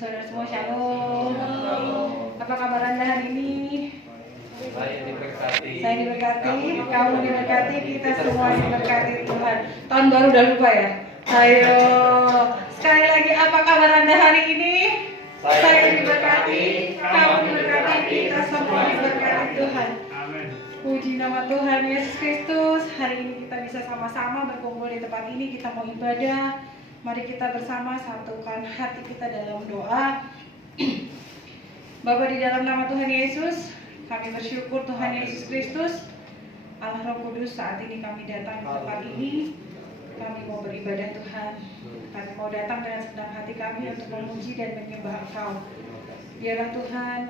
saudara semua, shalom. Apa kabar Anda hari ini? Saya diberkati. Saya diberkati, kamu diberkati, kita semua diberkati Tuhan. Tahun baru udah lupa ya? Ayo, sekali lagi apa kabar Anda hari ini? Saya diberkati, kamu diberkati, kita semua diberkati Tuhan. Puji nama Tuhan Yesus Kristus. Hari ini kita bisa sama-sama berkumpul di tempat ini. Kita mau ibadah. Mari kita bersama satukan hati kita dalam doa. Bapa, di dalam nama Tuhan Yesus, kami bersyukur Tuhan Yesus Kristus, Allah Roh Kudus, saat ini kami datang di tempat ini. Kami mau beribadah Tuhan. Kami mau datang dengan senang hati kami untuk memuji dan menyembah Engkau. Biarlah Tuhan,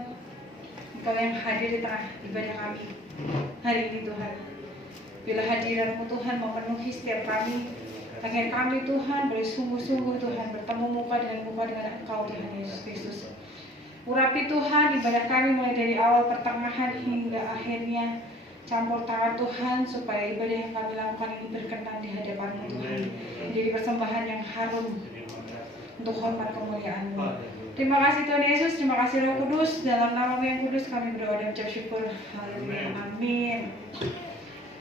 Engkau yang hadir di tengah ibadah kami hari ini Tuhan. Bila hadirat-Mu Tuhan memenuhi setiap kami, agar kami Tuhan boleh sungguh-sungguh Tuhan bertemu muka dengan Engkau Tuhan Yesus Kristus. Urapi Tuhan ibadah kami mulai dari awal pertengahan hingga akhirnya. Campur tangan Tuhan supaya ibadah yang kami lakukan ini berkenan di hadapan-Mu Tuhan. Menjadi persembahan yang harum untuk hormat kemuliaan-Mu. Terima kasih Tuhan Yesus, terima kasih Roh Kudus. Dalam nama-Mu yang kudus kami berdoa dan ucap syukur. Haleluya, amin.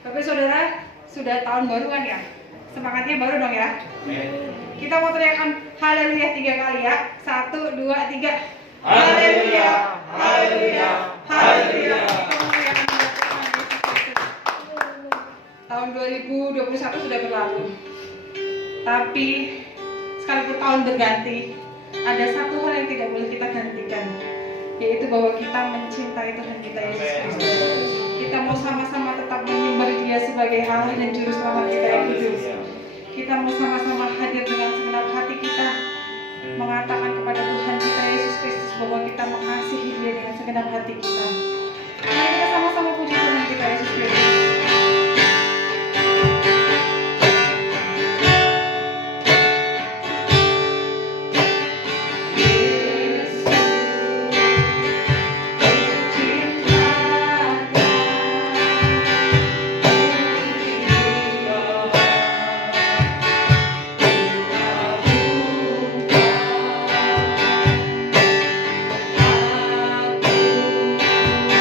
Bapak Saudara, sudah tahun baru kan ya? Semangatnya baru dong ya? Kita mau teriakan haleluya 3 kali ya. 1, 2, 3. Haleluya, haleluya, haleluya. Tahun 2021 sudah berlalu. Tapi sekalipun tahun berganti, ada satu hal yang tidak boleh kita gantikan, yaitu bahwa kita mencintai Tuhan kita Yesus Kristus. Kita mau sama-sama tetap menyembah Dia sebagai Allah dan Juru Selamat kita yang hidup. Kita mau sama-sama hadir dengan segenap hati kita, mengatakan kepada Tuhan kita Yesus Kristus bahwa kita mengasihi Dia dengan segenap hati kita. Mari kita sama-sama puji Tuhan kita Yesus Kristus. Aku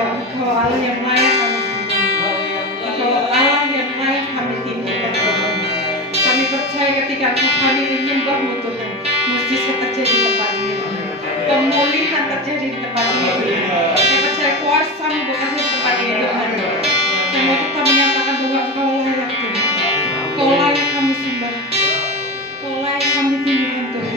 haleluya. Engkau Allah yang layak kami sembah. Engkau Allah yang layak kami tinggikan Tuhan. Kami percaya ketika kami menyembah-Mu Tuhan, mujizat terjadi di tempat ini. Pemulihan terjadi di tempat ini Tuhan. Kami percaya kuasa-Mu bekerja di tempat ini Tuhan. Dan mau kita menyatakan bahwa Engkau layak Tuhan. Engkau layak kami sembah. Engkau layak kami tinggikan Tuhan.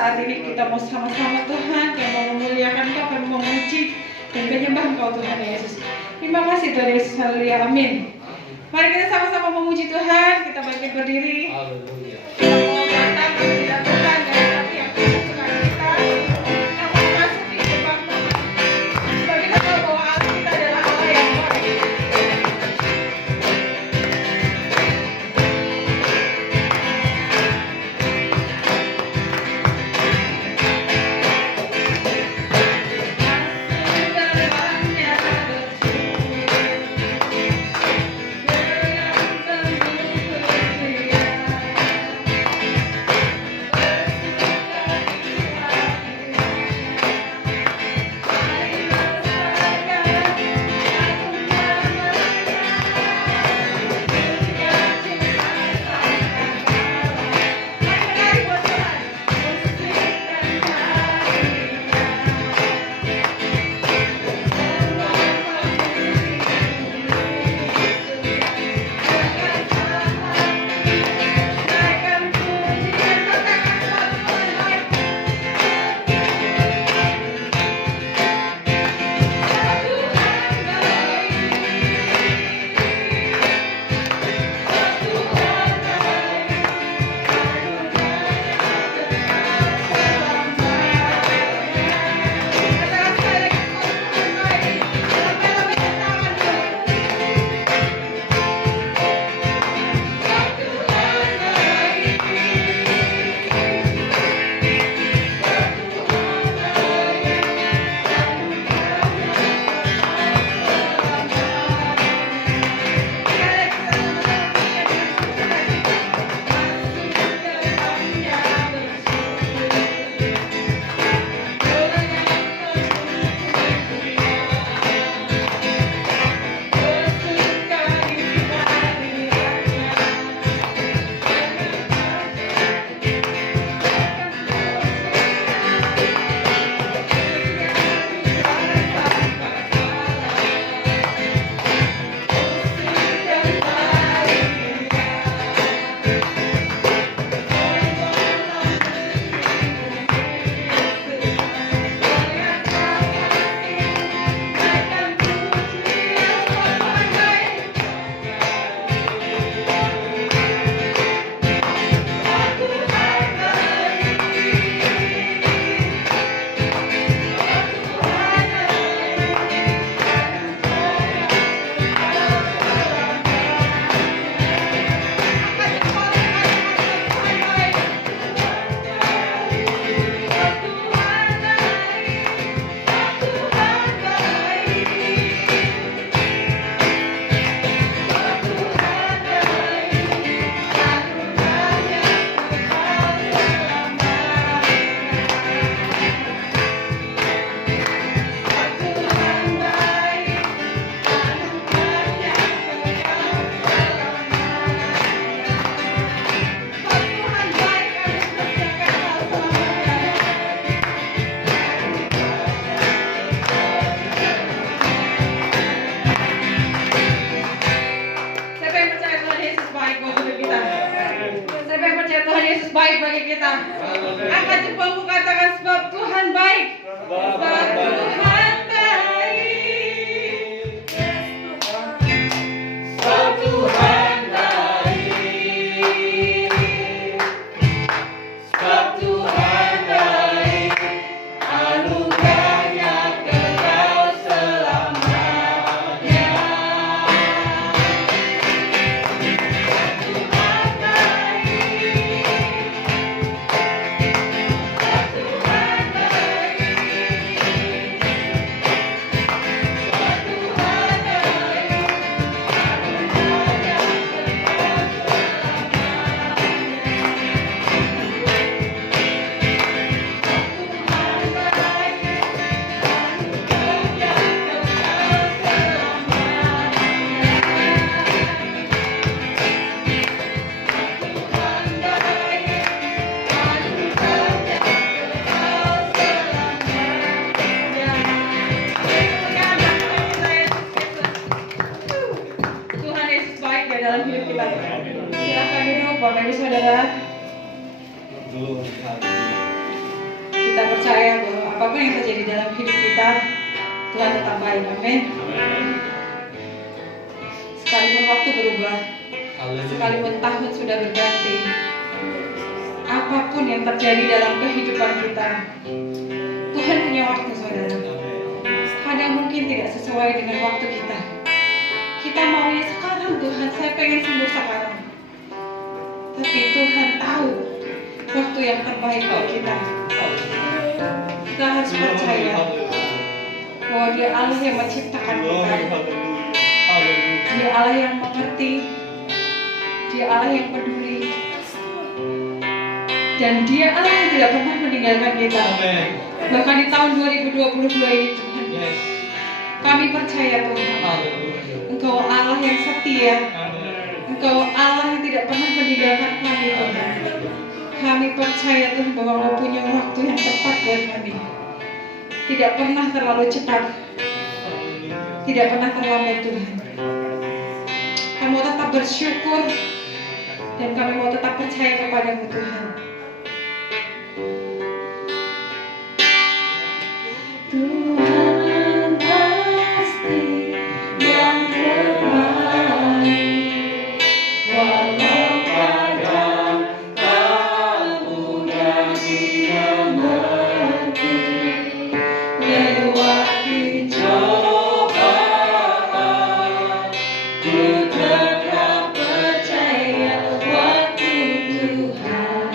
Saat ini kita mau sama-sama Tuhan, yang mau memuliakan Engkau, kami mau memuji dan menyembah Engkau Tuhan Yesus. Terima kasih Tuhan Yesus, haleluya, amin. Mari kita sama-sama memuji Tuhan, kita bangkit berdiri. Haleluya. Kita mau datang kepada Tuhan dari hati yang penuh sukacita. Kita mau masuk di gerbang Tuhan. Sebab kita tahu bahwa Allah kita adalah Allah yang baik. Tuhan tetap baik, amin. Sekalipun waktu berubah, sekalipun tahun sudah berganti, apapun yang terjadi dalam kehidupan kita, Tuhan punya waktu, saudara. Kadang mungkin tidak sesuai dengan waktu kita. Kita maunya sekarang, Tuhan, saya pengen sembuh sekarang. Tapi Tuhan tahu waktu yang terbaik buat kita. Kita harus percaya bahwa Dia Allah yang menciptakan kita. Dia Allah yang mengerti. Dia Allah yang peduli. Dan Dia Allah yang tidak pernah meninggalkan kita. Bahkan di tahun 2022 ini, Tuhan, kami percaya, Tuhan, Engkau Allah yang setia. Engkau Allah yang tidak pernah meninggalkan kami, Tuhan. Kami percaya, Tuhan, bahwa Engkau punya waktu yang tepat buat kami. Tidak pernah terlalu cepat, tidak pernah terlambat, Tuhan. Kami mau tetap bersyukur dan kami mau tetap percaya kepada-Mu, Tuhan. Tuhan pasti yang terbaik, walau kadang tak mudah dimengerti. Lewati cobaan, ku tetap percaya waktu Tuhan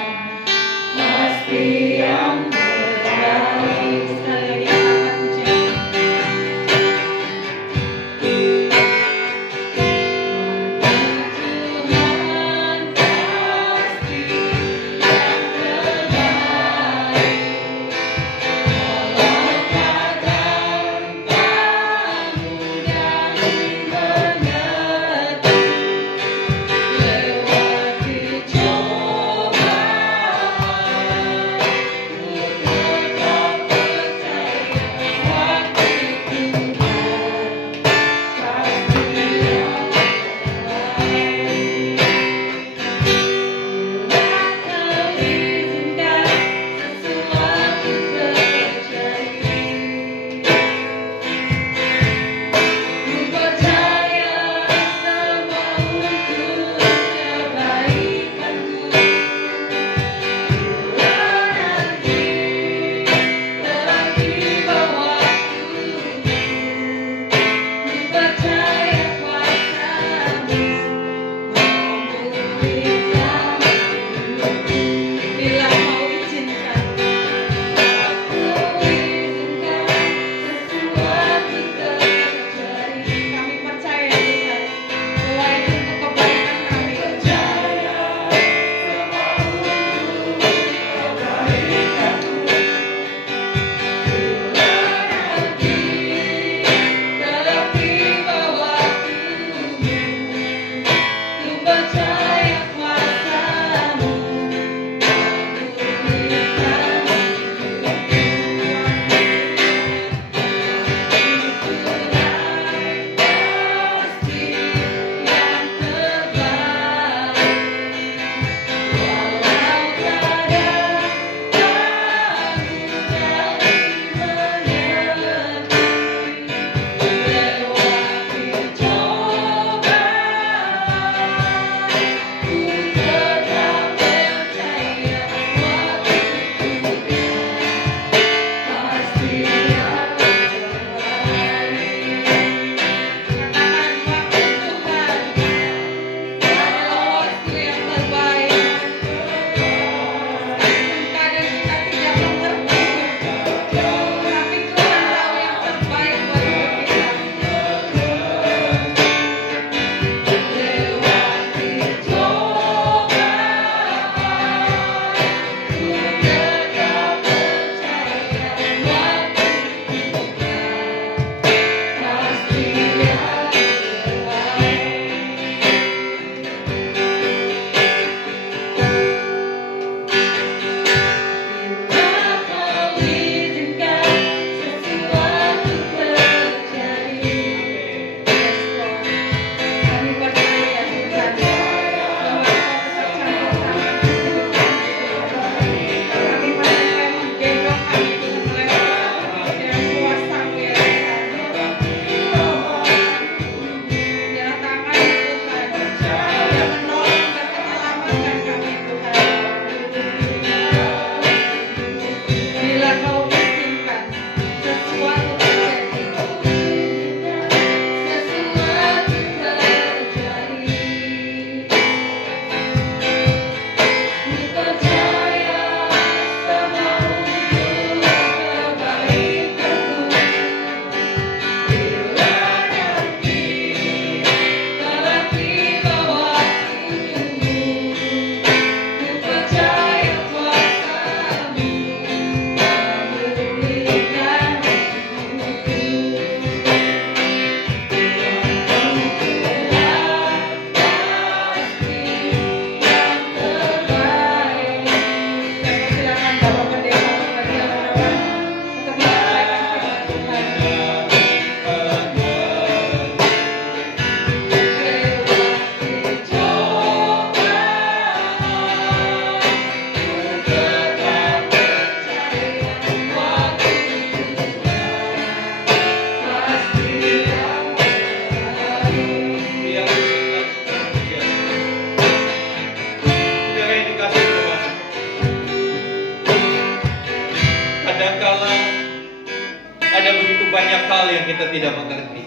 yang kita tidak mengerti.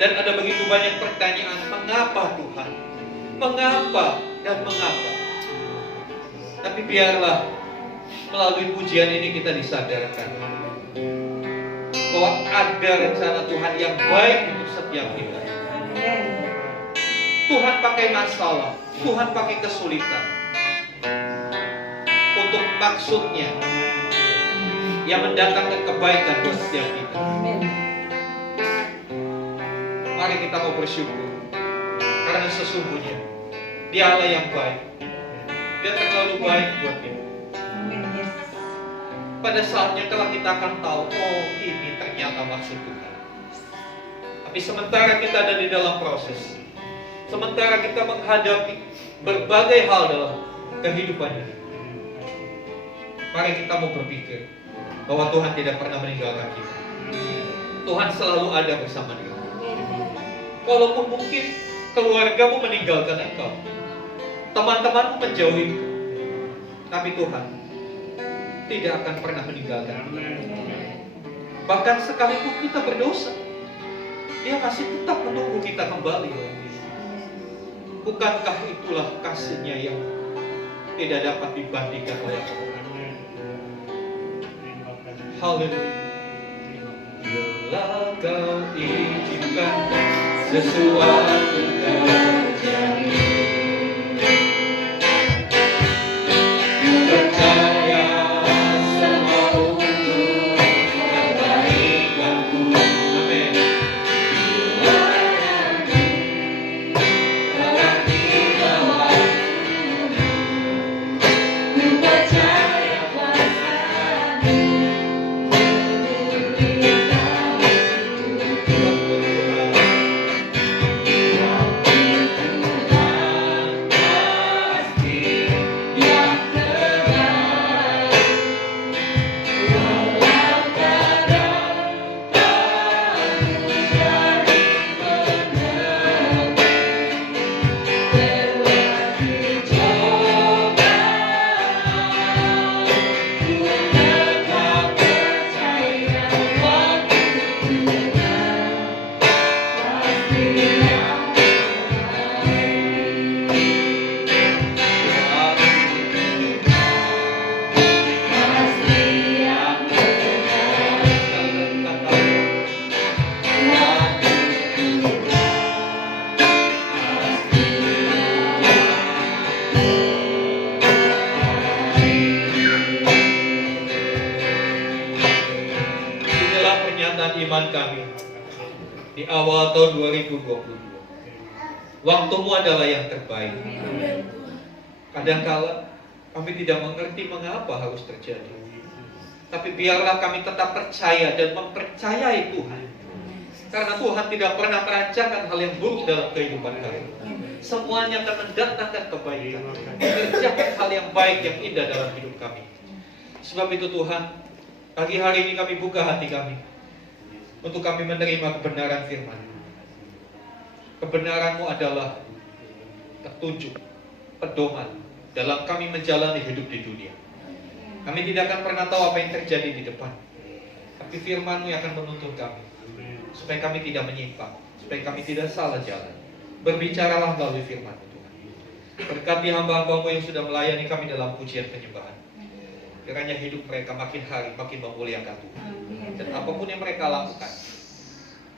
Dan ada begitu banyak pertanyaan, mengapa Tuhan? Mengapa dan mengapa? Tapi biarlah melalui pujian ini kita disadarkan bahwa ada rencana Tuhan yang baik untuk setiap kita. Tuhan pakai masalah, Tuhan pakai kesulitan untuk maksudnya yang mendatangkan kebaikan buat setiap kita. Mari kita mau bersyukur karena sesungguhnya Dia Allah yang baik. Dia terlalu baik buat kita. Pada saatnya kalau kita akan tahu, oh ini ternyata maksud Tuhan. Tapi sementara kita ada di dalam proses, sementara kita menghadapi berbagai hal dalam kehidupan ini, mari kita mau berpikir bahwa Tuhan tidak pernah meninggalkan kita. Tuhan selalu ada bersama kita. Walaupun mungkin keluargamu meninggalkan engkau, teman-temanmu menjauhi, tapi Tuhan tidak akan pernah meninggalkan kita. Bahkan sekalipun kita berdosa, Dia masih tetap menunggu kita kembali. Bukankah itulah kasih-Nya yang tidak dapat dibandingkan oleh orang? Haleluya. Bila Kau izinkan sesuatu terjadi, Ku percaya semua untuk kebaikanku. Amin. Iman kami di awal tahun 2022. Waktumu adalah yang terbaik. Kadangkala kami tidak mengerti mengapa harus terjadi, tapi biarlah kami tetap percaya dan mempercayai Tuhan, karena Tuhan tidak pernah merancangkan hal yang buruk dalam kehidupan kami. Semuanya akan mendatangkan kebaikan, mengerjakan hal yang baik, yang indah dalam hidup kami. Sebab itu Tuhan, pagi hari ini kami buka hati kami untuk kami menerima kebenaran firman. Kebenaran-Mu adalah petunjuk, pedoman dalam kami menjalani hidup di dunia. Kami tidak akan pernah tahu apa yang terjadi di depan, tapi firman-Mu yang akan menuntun kami, supaya kami tidak menyimpang, supaya kami tidak salah jalan. Berbicaralah melalui firman-Mu Tuhan. Berkati hamba-hamba-Mu yang sudah melayani kami dalam pujian penyembahan. Kiranya hidup mereka makin hari makin memuliakan Tuhan. Dan apapun yang mereka lakukan,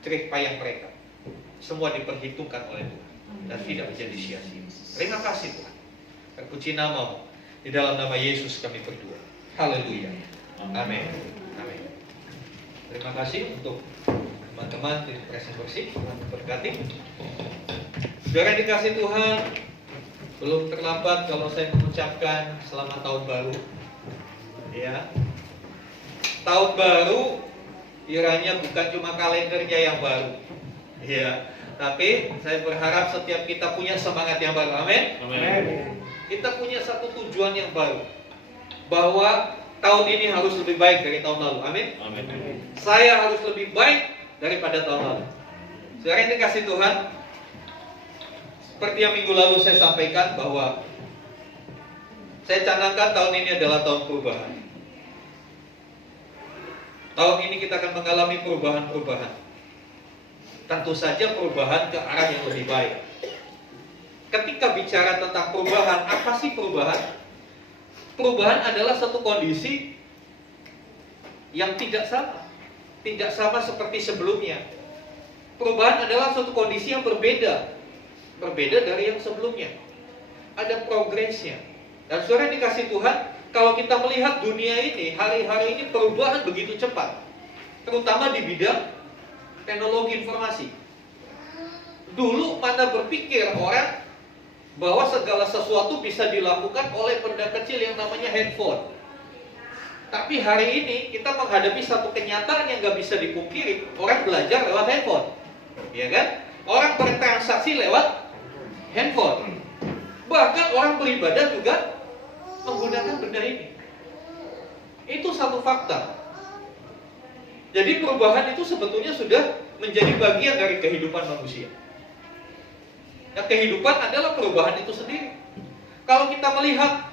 jerih payah mereka, semua diperhitungkan oleh Tuhan dan tidak menjadi sia-sia. Terima kasih Tuhan. Terpuji nama-Mu. Di dalam nama Yesus kami berdoa. Haleluya. Amin. Amin. Terima kasih untuk teman-teman di Presiden Bersih. Tuhan memberkati. Saudara dikasih Tuhan, belum terlambat kalau saya mengucapkan selamat tahun baru. Ya, tahun baru kiranya bukan cuma kalendernya yang baru, ya, tapi saya berharap setiap kita punya semangat yang baru. Amin. Amin. Kita punya satu tujuan yang baru, bahwa tahun ini harus lebih baik dari tahun lalu. Amin. Amin. Saya harus lebih baik daripada tahun lalu. Saudara yang dikasih Tuhan, seperti yang minggu lalu saya sampaikan bahwa saya canangkan tahun ini adalah tahun perubahan. Tahun ini kita akan mengalami perubahan-perubahan. Tentu saja perubahan ke arah yang lebih baik. Ketika bicara tentang perubahan, apa sih perubahan? Perubahan adalah satu kondisi yang tidak sama. Tidak sama seperti sebelumnya. Perubahan adalah suatu kondisi yang berbeda. Berbeda dari yang sebelumnya. Ada progresnya. Dan saudara dikasih Tuhan, kalau kita melihat dunia ini, hari-hari ini perubahan begitu cepat. Terutama di bidang teknologi informasi. Dulu mana berpikir orang bahwa segala sesuatu bisa dilakukan oleh benda kecil yang namanya handphone. Tapi hari ini kita menghadapi satu kenyataan yang gak bisa dipungkiri. Orang belajar lewat handphone, ya kan? Orang bertransaksi lewat handphone. Bahkan orang beribadah juga menggunakan benda ini. Itu satu fakta. Jadi perubahan itu sebetulnya sudah menjadi bagian dari kehidupan manusia. Nah, kehidupan adalah perubahan itu sendiri. Kalau kita melihat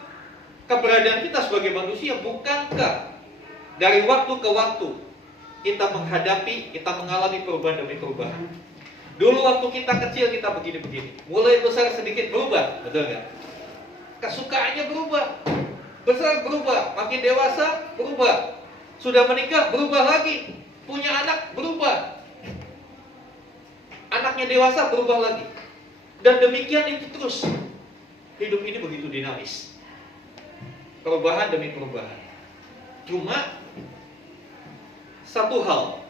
keberadaan kita sebagai manusia, bukankah dari waktu ke waktu kita mengalami perubahan demi perubahan? Dulu waktu kita kecil kita begini-begini, mulai besar sedikit berubah, betul nggak? Kesukaannya berubah, besar berubah, makin dewasa berubah, sudah menikah berubah lagi, punya anak berubah, anaknya dewasa berubah lagi, dan demikian itu terus. Hidup ini begitu dinamis, perubahan demi perubahan. Cuma satu hal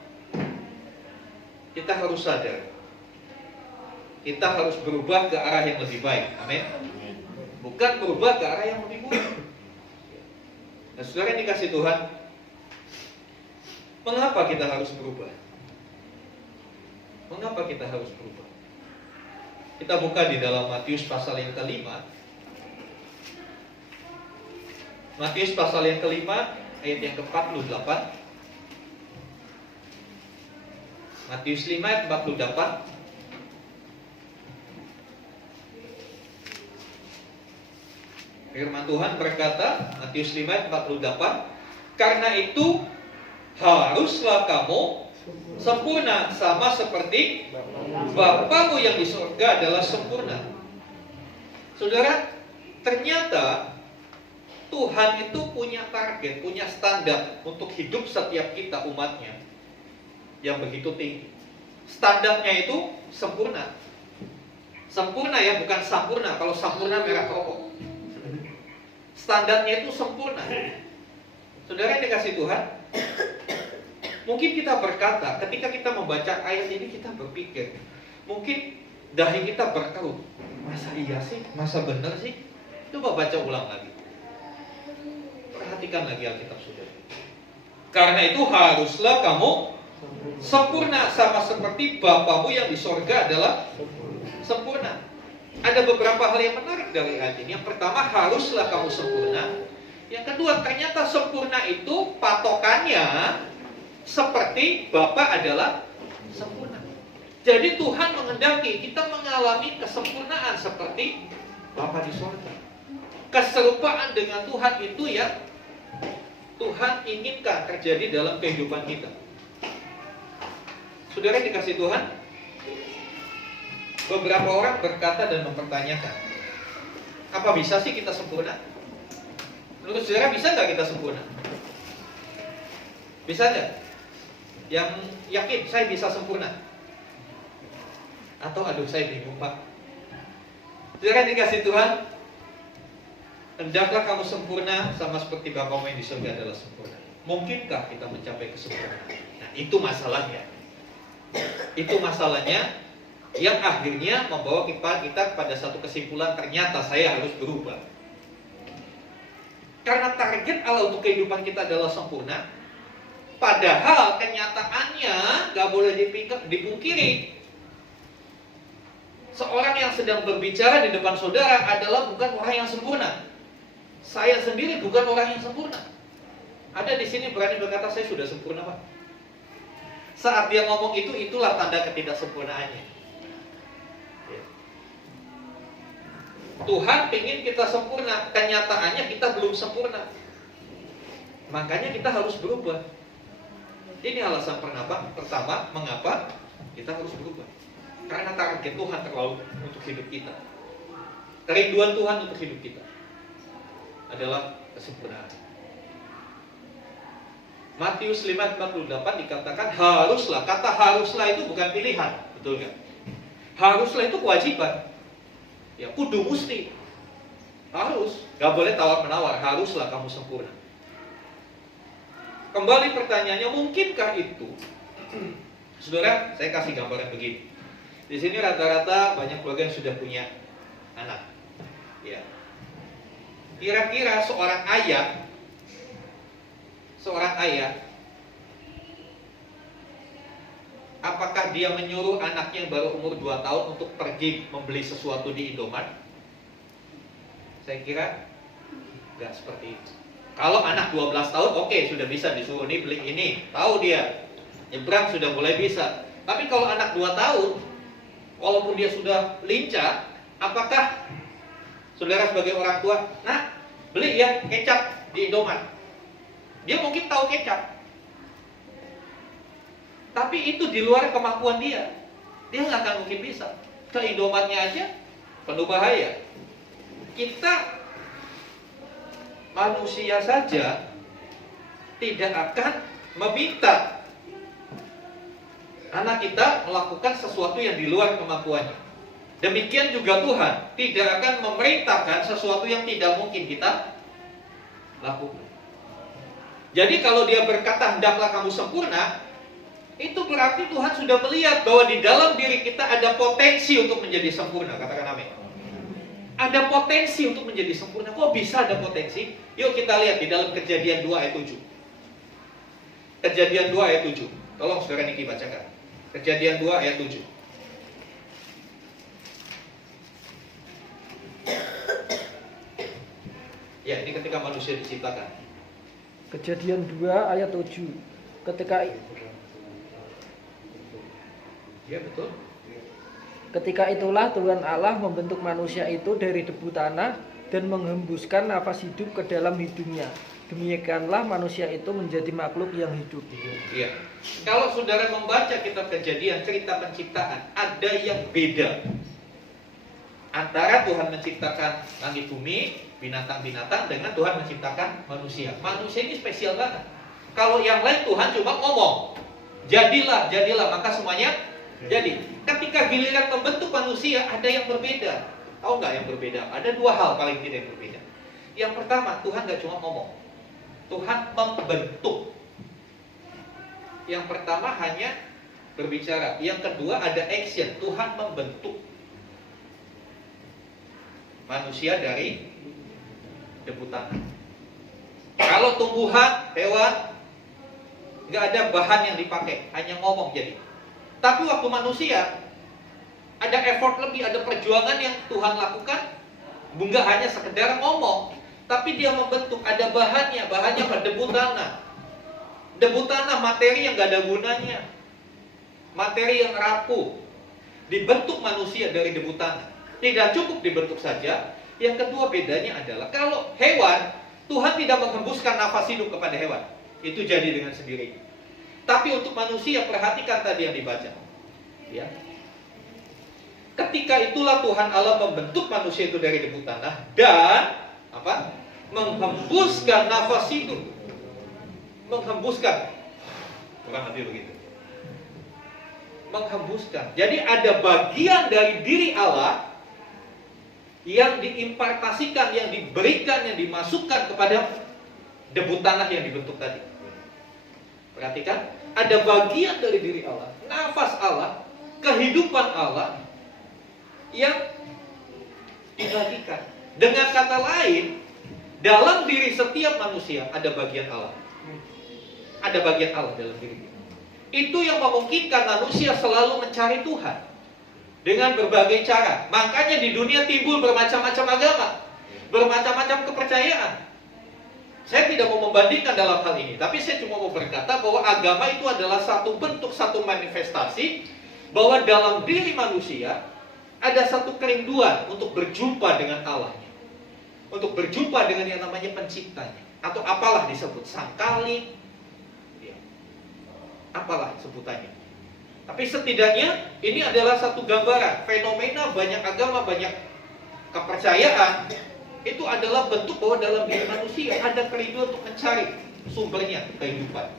kita harus sadar, kita harus berubah ke arah yang lebih baik. Amin. Bukan berubah ke arah yang lebih buruk. Nah, saudara yang dikasih Tuhan, mengapa kita harus berubah? Mengapa kita harus berubah? Kita buka di dalam Matius pasal yang kelima. Matius pasal yang kelima, ayat yang ke-48. Matius 5 ayat 48. Firman Tuhan berkata, Matius 5 ayat 48, karena itu haruslah kamu sempurna sama seperti Bapamu yang di surga adalah sempurna. Saudara, ternyata Tuhan itu punya target, punya standar untuk hidup setiap kita umatnya yang begitu tinggi. Standarnya itu sempurna. Sempurna ya, bukan sampurna. Kalau sampurna merah rokok. Standarnya itu sempurna. Saudara yang dikasih Tuhan, mungkin kita berkata, ketika kita membaca ayat ini kita berpikir, mungkin dahi kita berkerut. Masa iya sih? Masa benar sih? Coba baca ulang lagi. Perhatikan lagi Alkitab saudara. Karena itu haruslah kamu sempurna sama seperti Bapamu yang di sorga adalah sempurna. Ada beberapa hal yang menarik dari ayat ini. Yang pertama, haruslah kamu sempurna. Yang kedua, ternyata sempurna itu patokannya seperti Bapa adalah sempurna. Jadi Tuhan menghendaki kita mengalami kesempurnaan seperti Bapa di sorga. Keserupaan dengan Tuhan itu yang Tuhan inginkan terjadi dalam kehidupan kita. Saudara yang dikasih Tuhan, beberapa orang berkata dan mempertanyakan, apa bisa sih kita sempurna? Menurut saudara bisa nggak kita sempurna? Bisa nggak? Yang yakin saya bisa sempurna? Atau aduh saya bingung Pak. Saudara yang dikasih Tuhan, hendaklah kamu sempurna sama seperti Bapamu yang di surga adalah sempurna. Mungkinkah kita mencapai kesempurnaan? Nah, itu masalahnya. Itu masalahnya yang akhirnya membawa kita pada satu kesimpulan, ternyata saya harus berubah. Karena target Allah untuk kehidupan kita adalah sempurna, padahal kenyataannya gak boleh dipungkiri. Seorang yang sedang berbicara di depan saudara adalah bukan orang yang sempurna. Saya sendiri bukan orang yang sempurna. Ada di sini berani berkata saya sudah sempurna Pak. Saat dia ngomong itu, itulah tanda ketidaksempurnaannya. Tuhan ingin kita sempurna, kenyataannya kita belum sempurna. Makanya kita harus berubah. Ini alasan pertama mengapa kita harus berubah. Karena target Tuhan terlalu untuk hidup kita. Kerinduan Tuhan untuk hidup kita adalah kesempurnaan. Matius 5:48 dikatakan haruslah. Kata haruslah itu bukan pilihan, betul nggak? Haruslah itu kewajiban. Ya, kudu mesti. Harus, nggak boleh tawar-menawar. Haruslah kamu sempurna. Kembali pertanyaannya, mungkinkah itu? Saudara, saya kasih gambaran begini. Di sini rata-rata banyak keluarga yang sudah punya anak. Ya. Kira-kira seorang ayah, apakah dia menyuruh anaknya yang baru umur 2 tahun untuk pergi membeli sesuatu di Indomaret? Saya kira nggak seperti itu. Kalau anak 12 tahun, oke, sudah bisa disuruh nih beli ini, tahu dia. Nyebrang sudah mulai bisa. Tapi kalau anak 2 tahun, walaupun dia sudah lincah, apakah saudara sebagai orang tua, nah beli ya kecap di Indomaret? Dia mungkin tahu kecap, tapi itu di luar kemampuan dia. Dia nggak akan mungkin bisa. Ke Indomaretnya aja penuh bahaya. Kita manusia saja tidak akan meminta anak kita melakukan sesuatu yang di luar kemampuannya. Demikian juga Tuhan tidak akan memerintahkan sesuatu yang tidak mungkin kita lakukan. Jadi kalau dia berkata hendaklah kamu sempurna, itu berarti Tuhan sudah melihat bahwa di dalam diri kita ada potensi untuk menjadi sempurna. Katakan amin. Ada potensi untuk menjadi sempurna. Kok bisa ada potensi? Yuk kita lihat di dalam Kejadian 2 ayat 7. Kejadian 2 ayat 7. Tolong saudara Niki bacakan. Kejadian 2 ayat 7. Ya, ini ketika manusia diciptakan. Kejadian 2 ayat 7. Ya, betul. Ketika itulah Tuhan Allah membentuk manusia itu dari debu tanah dan menghembuskan nafas hidup ke dalam hidungnya. Demikianlah manusia itu menjadi makhluk yang hidup. Iya. Kalau saudara membaca kitab Kejadian, cerita penciptaan, ada yang beda antara Tuhan menciptakan langit bumi, binatang-binatang, dengan Tuhan menciptakan manusia. Manusia ini spesial banget. Kalau yang lain Tuhan cuma ngomong, jadilah, maka semuanya jadi. Ketika giliran membentuk manusia, ada yang berbeda. Tahu nggak yang berbeda? Ada 2 hal paling tidak yang berbeda. Yang pertama, Tuhan nggak cuma ngomong, Tuhan membentuk. Yang pertama hanya berbicara. Yang kedua ada action. Tuhan membentuk manusia dari debu tanah. Kalau tumbuhan, hewan, nggak ada bahan yang dipakai, hanya ngomong jadi. Tapi waktu manusia, ada effort lebih, ada perjuangan yang Tuhan lakukan. Enggak hanya sekedar ngomong, tapi dia membentuk, ada bahannya apa? Debu tanah. Debu tanah, materi yang gak ada gunanya, materi yang rapuh. Dibentuk manusia dari debu tanah. Tidak cukup dibentuk saja. Yang kedua bedanya adalah, kalau hewan, Tuhan tidak menghembuskan nafas hidup kepada hewan. Itu jadi dengan sendirinya. Tapi untuk manusia, perhatikan tadi yang dibaca. Ya. Ketika itulah Tuhan Allah membentuk manusia itu dari debu tanah dan apa? Menghembuskan nafas hidup. Menghembuskan. Kurang lebih begitu. Menghembuskan. Jadi ada bagian dari diri Allah yang diimpartasikan, yang diberikan, yang dimasukkan kepada debu tanah yang dibentuk tadi. Perhatikan, ada bagian dari diri Allah, nafas Allah, kehidupan Allah yang dibagikan. Dengan kata lain, dalam diri setiap manusia ada bagian Allah. Ada bagian Allah dalam diri. Itu yang memungkinkan manusia selalu mencari Tuhan dengan berbagai cara. Makanya di dunia timbul bermacam-macam agama, bermacam-macam kepercayaan. Saya tidak mau membandingkan dalam hal ini, tapi saya cuma mau berkata bahwa agama itu adalah satu bentuk, satu manifestasi bahwa dalam diri manusia ada satu kerinduan untuk berjumpa dengan Allahnya, untuk berjumpa dengan yang namanya penciptanya, atau apalah disebut sang Khalik. Ya. apalah sebutannya. Tapi setidaknya ini adalah satu gambaran fenomena banyak agama, banyak kepercayaan. Itu adalah bentuk bahwa dalam diri manusia ada kerinduan untuk mencari sumbernya kehidupan.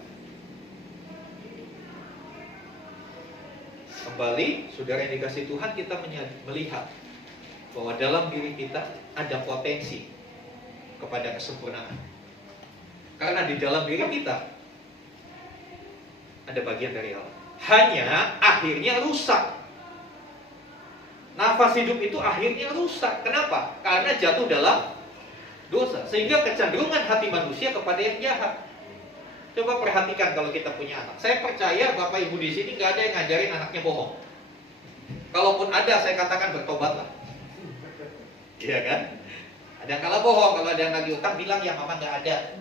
Kembali, saudara yang dikasih Tuhan, kita melihat bahwa dalam diri kita ada potensi kepada kesempurnaan. Karena di dalam diri kita ada bagian dari Allah. Hanya akhirnya rusak. Nafas hidup itu akhirnya rusak. Kenapa? Karena jatuh dalam dosa. Sehingga kecenderungan hati manusia kepada yang jahat. Coba perhatikan kalau kita punya anak. Saya percaya Bapak Ibu di sini nggak ada yang ngajarin anaknya bohong. Kalaupun ada, saya katakan bertobatlah. Iya kan? Ada yang kalah bohong. Kalau ada yang lagi utang, bilang ya mama nggak ada.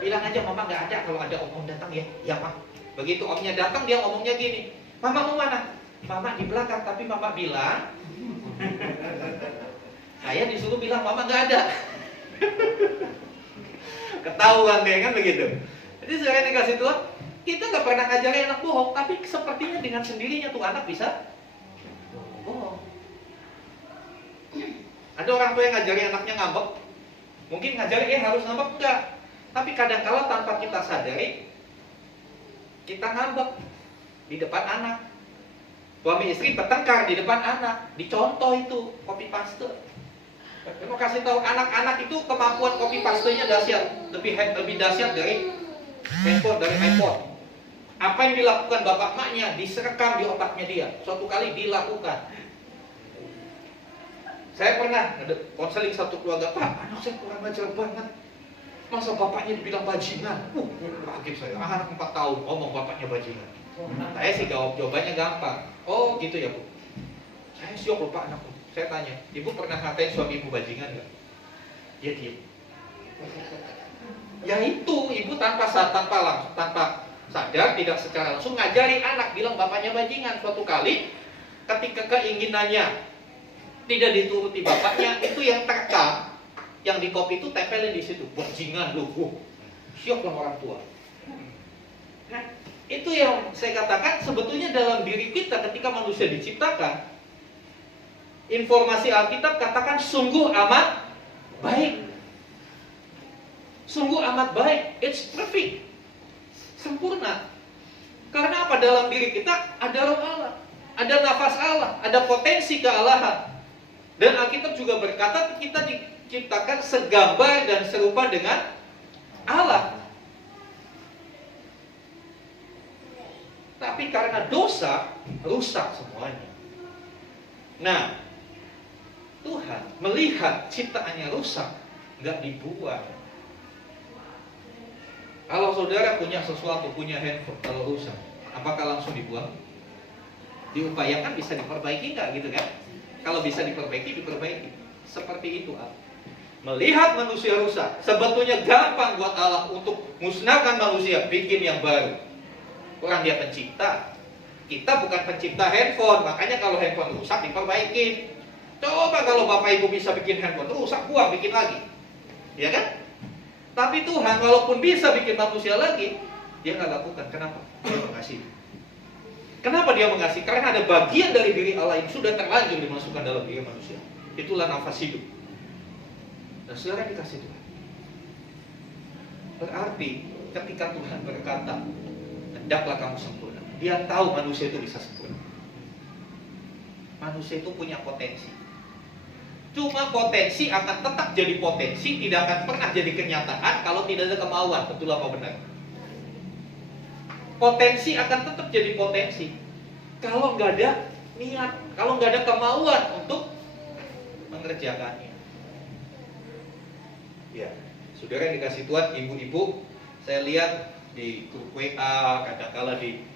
Bilang aja mama nggak ada. Kalau ada om datang ya, ya Pak. Begitu omnya datang, dia ngomongnya gini, mama mau mana? Mama di belakang, tapi mama bilang saya disuruh bilang mama nggak ada. Ketahuan deh kan begitu. Jadi saudara yang dikasih Tuhan, kita nggak pernah ngajarin anak bohong, tapi sepertinya dengan sendirinya tuh anak bisa bohong. Ada orang tua yang ngajarin anaknya ngambek, mungkin ngajarin harus ngambek, enggak. Tapi kadang-kala tanpa kita sadari, kita ngambek di depan anak. Suami istri bertengkar di depan anak, dicontoh itu copy paste. Saya mau kasih tahu anak-anak itu kemampuan copy pastenya dahsyat, lebih dahsyat dari handphone, Apa yang dilakukan bapak maknya diserekam di otaknya dia. Suatu kali dilakukan. Saya pernah ada konseling satu keluarga, Pak, anak saya kurang ajar banget. Masa bapaknya dibilang bajingan? Kaget saya, anak 4 tahun ngomong bapaknya bajingan. Saya sih jawabannya gampang. Oh gitu ya Bu. Saya siap lupa anakku. Saya tanya, Ibu pernah ngatain suami Ibu bajingan nggak? Dia diam. Ya itu, Ibu tanpa sadar, tidak secara langsung ngajari anak bilang bapaknya bajingan. Suatu kali ketika keinginannya tidak dituruti bapaknya, itu yang terekam, yang di copy itu tempelin di situ, bajingan lu. Siap lah orang tua. Nah, itu yang saya katakan sebetulnya dalam diri kita ketika manusia diciptakan, informasi Alkitab katakan sungguh amat baik. Sungguh amat baik, it's perfect, sempurna. Karena apa? Dalam diri kita ada roh Allah, ada nafas Allah, ada potensi kealahan. Dan Alkitab juga berkata kita diciptakan segambar dan serupa dengan Allah. Tapi karena dosa, rusak semuanya. Nah, Tuhan melihat ciptaannya rusak, nggak dibuang. Kalau saudara punya sesuatu, punya handphone, kalau rusak, apakah langsung dibuang? Diupayakan bisa diperbaiki nggak gitu kan? Kalau bisa diperbaiki, diperbaiki. Seperti itu Allah. Melihat manusia rusak, sebetulnya gampang buat Allah untuk musnahkan manusia, bikin yang baru. Orang dia pencipta. Kita bukan pencipta handphone, makanya kalau handphone rusak diperbaikin. Coba kalau Bapak Ibu bisa bikin handphone rusak, buang, bikin lagi. Ya kan? Tapi Tuhan walaupun bisa bikin manusia lagi, dia nggak lakukan. Kenapa? Dia mengasihi. Kenapa dia mengasihi? Karena ada bagian dari diri Allah yang sudah terlanjur dimasukkan dalam diri manusia. Itulah nafas hidup. Dan saudara dikasih Tuhan. Berarti ketika Tuhan berkata, hendaklah kamu sempurna, dia tahu manusia itu bisa sempurna. Manusia itu punya potensi. Cuma potensi akan tetap jadi potensi, tidak akan pernah jadi kenyataan kalau tidak ada kemauan. Betul apa benar? Potensi akan tetap jadi potensi kalau nggak ada niat, kalau nggak ada kemauan untuk mengerjakannya. Ya, saudara yang dikasih Tuhan, ibu-ibu, saya lihat di grup WA, kadang-kala di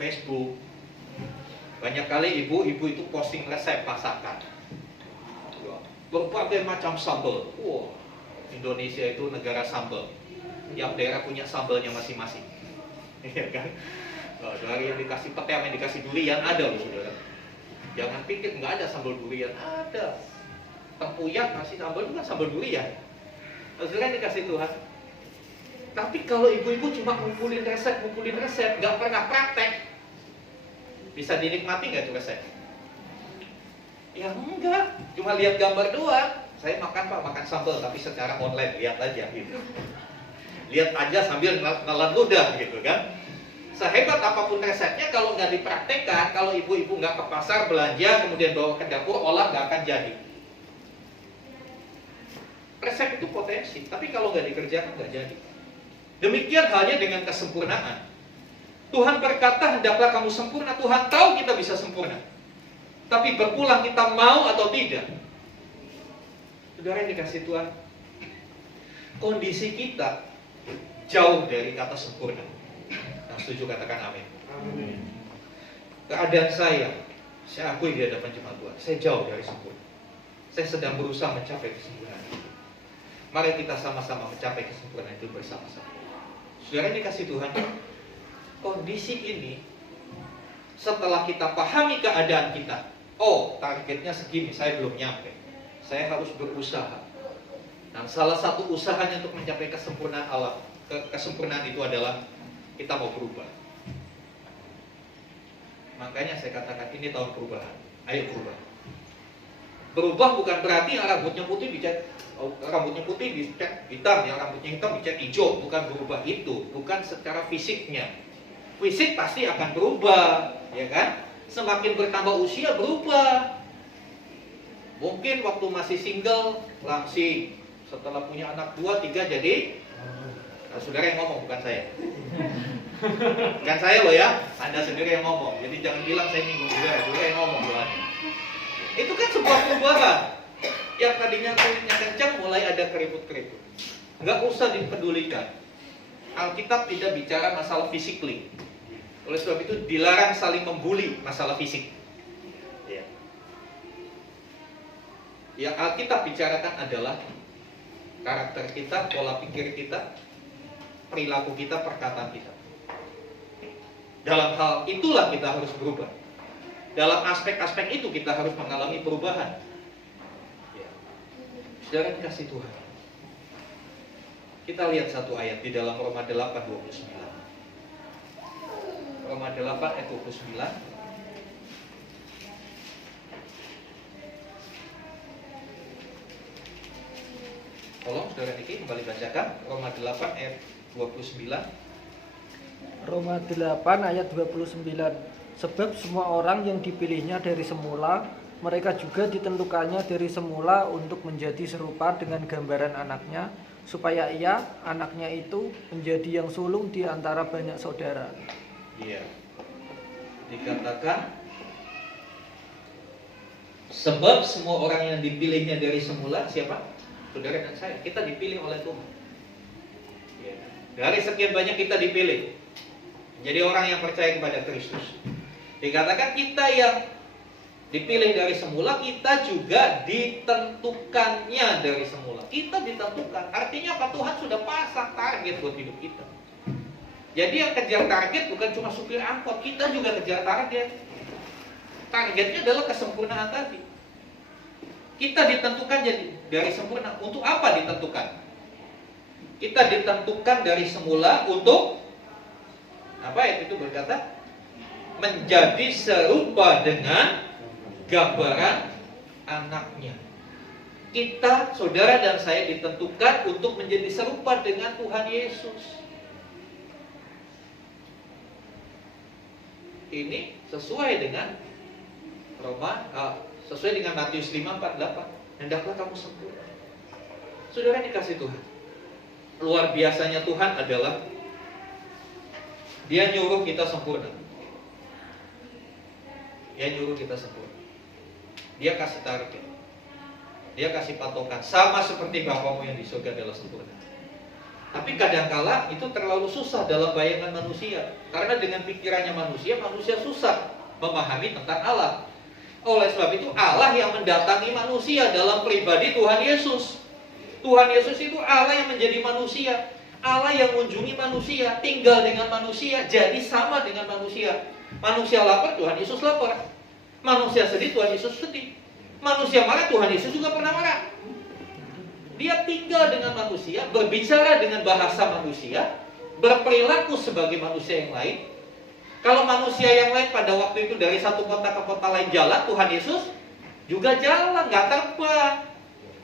Facebook, banyak kali ibu-ibu itu posting resep masakan. Berbagai macam sambal. Wah, Indonesia itu negara sambal. Tiap daerah punya sambalnya masing-masing. Iya kan? Dari yang dikasih pete, yang dikasih durian ada loh saudara. Jangan pikir nggak ada sambal durian, ada. Tempuyak kasih sambal juga sambal durian. Saudara yang dikasih Tuhan. Tapi kalau ibu-ibu cuma ngumpulin resep, nggak pernah praktek, bisa dinikmati nggak tuh resep? Ya enggak, cuma lihat gambar doang. Saya makan Pak, makan sambal, tapi secara online, lihat aja gitu. Lihat aja sambil nelan ludah gitu kan. Sehebat apapun resepnya, kalau nggak dipraktekkan, kalau ibu-ibu nggak ke pasar belanja, kemudian bawa ke dapur, olah, nggak akan jadi. Resep itu potensi, tapi kalau nggak dikerjakan nggak jadi. Demikian halnya dengan kesempurnaan. Tuhan berkata, hendaklah kamu sempurna. Tuhan tahu kita bisa sempurna. Tapi berpulang kita mau atau tidak. Saudara yang dikasih Tuhan, kondisi kita jauh dari kata sempurna. Yang setuju katakan amin. Keadaan saya akui di hadapan jemaat Tuhan, saya jauh dari sempurna. Saya sedang berusaha mencapai kesempurnaan itu. Mari kita sama-sama mencapai kesempurnaan itu bersama-sama. Saudara yang dikasih Tuhan, kondisi ini setelah kita pahami keadaan kita, oh targetnya segini, saya belum nyampe, saya harus berusaha. Nah, salah satu usahanya untuk mencapai kesempurnaan Allah, kesempurnaan itu adalah kita mau berubah. Makanya saya katakan ini tahun perubahan. Ayo berubah. Berubah bukan berarti yang rambutnya putih dicat hitam, yang rambutnya hitam dicat hijau. Bukan berubah itu, bukan secara fisiknya. Fisik pasti akan berubah, ya kan? Semakin bertambah usia berubah. Mungkin waktu masih single langsing, setelah punya anak 2, 3 jadi saudara yang ngomong, bukan saya. Bukan saya loh ya, Anda sendiri yang ngomong. Jadi jangan bilang saya nyinggung saudara yang ngomong Tuhan. Itu kan sebuah perubahan. Yang tadinya kulitnya kencang mulai ada keriput-keriput. Nggak usah dipedulikan. Alkitab tidak bicara masalah physically. Oleh sebab itu dilarang saling membuli masalah fisik. Ya. Yang Alkitab bicarakan adalah karakter kita, pola pikir kita, perilaku kita, perkataan kita. Dalam hal itulah kita harus berubah. Dalam aspek-aspek itu kita harus mengalami perubahan. Ya. Saudara yang kasih Tuhan, kita lihat satu ayat di dalam Roma 8:29. Roma 8 ayat 29. Tolong saudara Niki kembali bacakan Roma 8 ayat 29. Roma 8 ayat 29. Sebab semua orang yang dipilihnya dari semula, mereka juga ditentukannya dari semula untuk menjadi serupa dengan gambaran anaknya, supaya ia, anaknya itu, menjadi yang sulung di antara banyak saudara. Iya. Dikatakan sebab semua orang yang dipilihnya dari semula, siapa? Saudara dan saya, kita dipilih oleh Tuhan. Ya. Dari sekian banyak kita dipilih menjadi orang yang percaya kepada Kristus. Dikatakan kita yang dipilih dari semula, kita juga ditentukannya dari semula. Kita ditentukan, artinya apa? Tuhan sudah pasang target buat hidup kita. Jadi yang kejar target bukan cuma supir angkot, kita juga kejar target. Targetnya adalah kesempurnaan tadi. Kita ditentukan jadi dari sempurna. Untuk apa ditentukan? Kita ditentukan dari semula untuk apa ya itu berkata? Menjadi serupa dengan gambaran anaknya. Kita, saudara dan saya ditentukan untuk menjadi serupa dengan Tuhan Yesus. Ini sesuai dengan sesuai dengan Matius 5:48. Hendaklah kamu sempurna. Saudara dikasih Tuhan. Luar biasanya Tuhan adalah Dia nyuruh kita sempurna. Dia nyuruh kita sempurna. Dia kasih target. Dia kasih patokan. Sama seperti Bapamu yang di surga adalah sempurna. Tapi kadangkala itu terlalu susah dalam bayangan manusia. Karena dengan pikirannya manusia susah memahami tentang Allah. Oleh sebab itu Allah yang mendatangi manusia dalam pribadi Tuhan Yesus. Tuhan Yesus itu Allah yang menjadi manusia. Allah yang mengunjungi manusia, tinggal dengan manusia, jadi sama dengan manusia. Manusia lapar, Tuhan Yesus lapar. Manusia sedih, Tuhan Yesus sedih. Manusia marah, Tuhan Yesus juga pernah marah. Dia tinggal dengan manusia, berbicara dengan bahasa manusia, berperilaku sebagai manusia yang lain. Kalau manusia yang lain pada waktu itu dari satu kota ke kota lain jalan, Tuhan Yesus juga jalan, nggak terbang.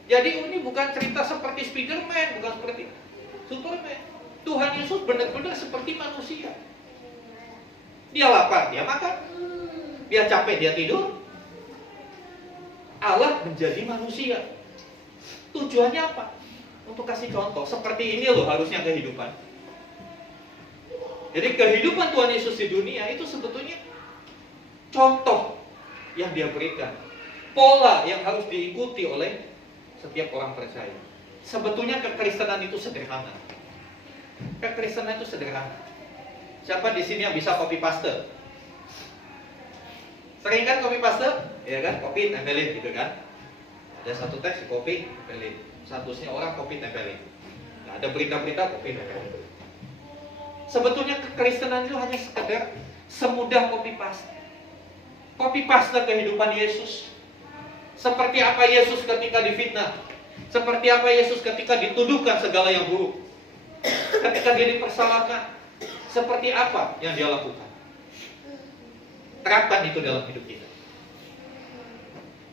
Jadi ini bukan cerita seperti Spiderman, bukan seperti Superman. Tuhan Yesus benar-benar seperti manusia. Dia lapar, dia makan. Dia capek, dia tidur. Allah menjadi manusia. Tujuannya apa? Untuk kasih contoh. Seperti ini loh harusnya kehidupan. Jadi kehidupan Tuhan Yesus di dunia itu sebetulnya contoh yang dia berikan. Pola yang harus diikuti oleh setiap orang percaya. Sebetulnya kekristenan itu sederhana. Kekristenan itu sederhana. Siapa di sini yang bisa copy paste? Sering kan copy paste? Ya kan? Copy, tempelin gitu kan? Ada satu teks, copy, tempelin. Statusnya orang copy, tempelin. Nah, ada berita-berita, copy, tempelin. Sebetulnya kekristenan itu hanya sekedar semudah copy paste. Copy paste kehidupan Yesus. Seperti apa Yesus ketika difitnah. Seperti apa Yesus ketika dituduhkan segala yang buruk. Ketika dia dipersalahkan. Seperti apa yang dia lakukan. Terapkan itu dalam hidup kita.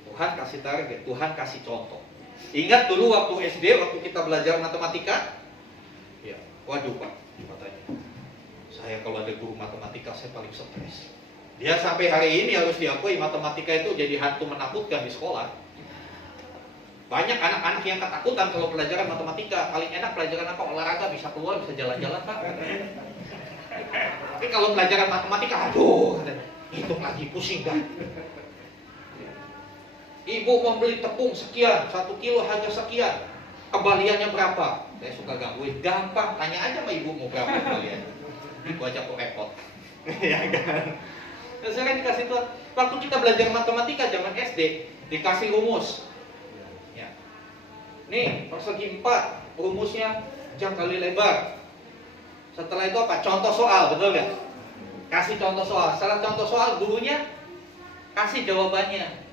Tuhan kasih target, Tuhan kasih contoh. Ingat dulu waktu SD, waktu kita belajar matematika, ya, waduh Pak, katanya, saya kalau ada guru matematika saya paling stres. Dia sampai hari ini harus diakui matematika itu jadi hantu menakutkan di sekolah. Banyak anak-anak yang ketakutan kalau pelajaran matematika. Paling enak pelajaran apa? Olahraga, bisa keluar, bisa jalan-jalan Pak. Tapi kalau pelajaran matematika, aduh, hitung lagi pusing kan. Ibu membeli tepung sekian, 1 kilo harga sekian. Kembaliannya berapa? Saya suka gangguin. Gampang, tanya aja sama ibu mau berapa kembaliannya. Ibu aja kok repot. Ya kan? Dan sekarang dikasih tuh, waktu kita belajar matematika zaman SD, dikasih rumus. Ya. Nih, persegi 4, rumusnya jam kali lebar. Setelah itu apa? Contoh soal, betul nggak? Kasih contoh soal. Setelah contoh soal, gurunya kasih jawabannya.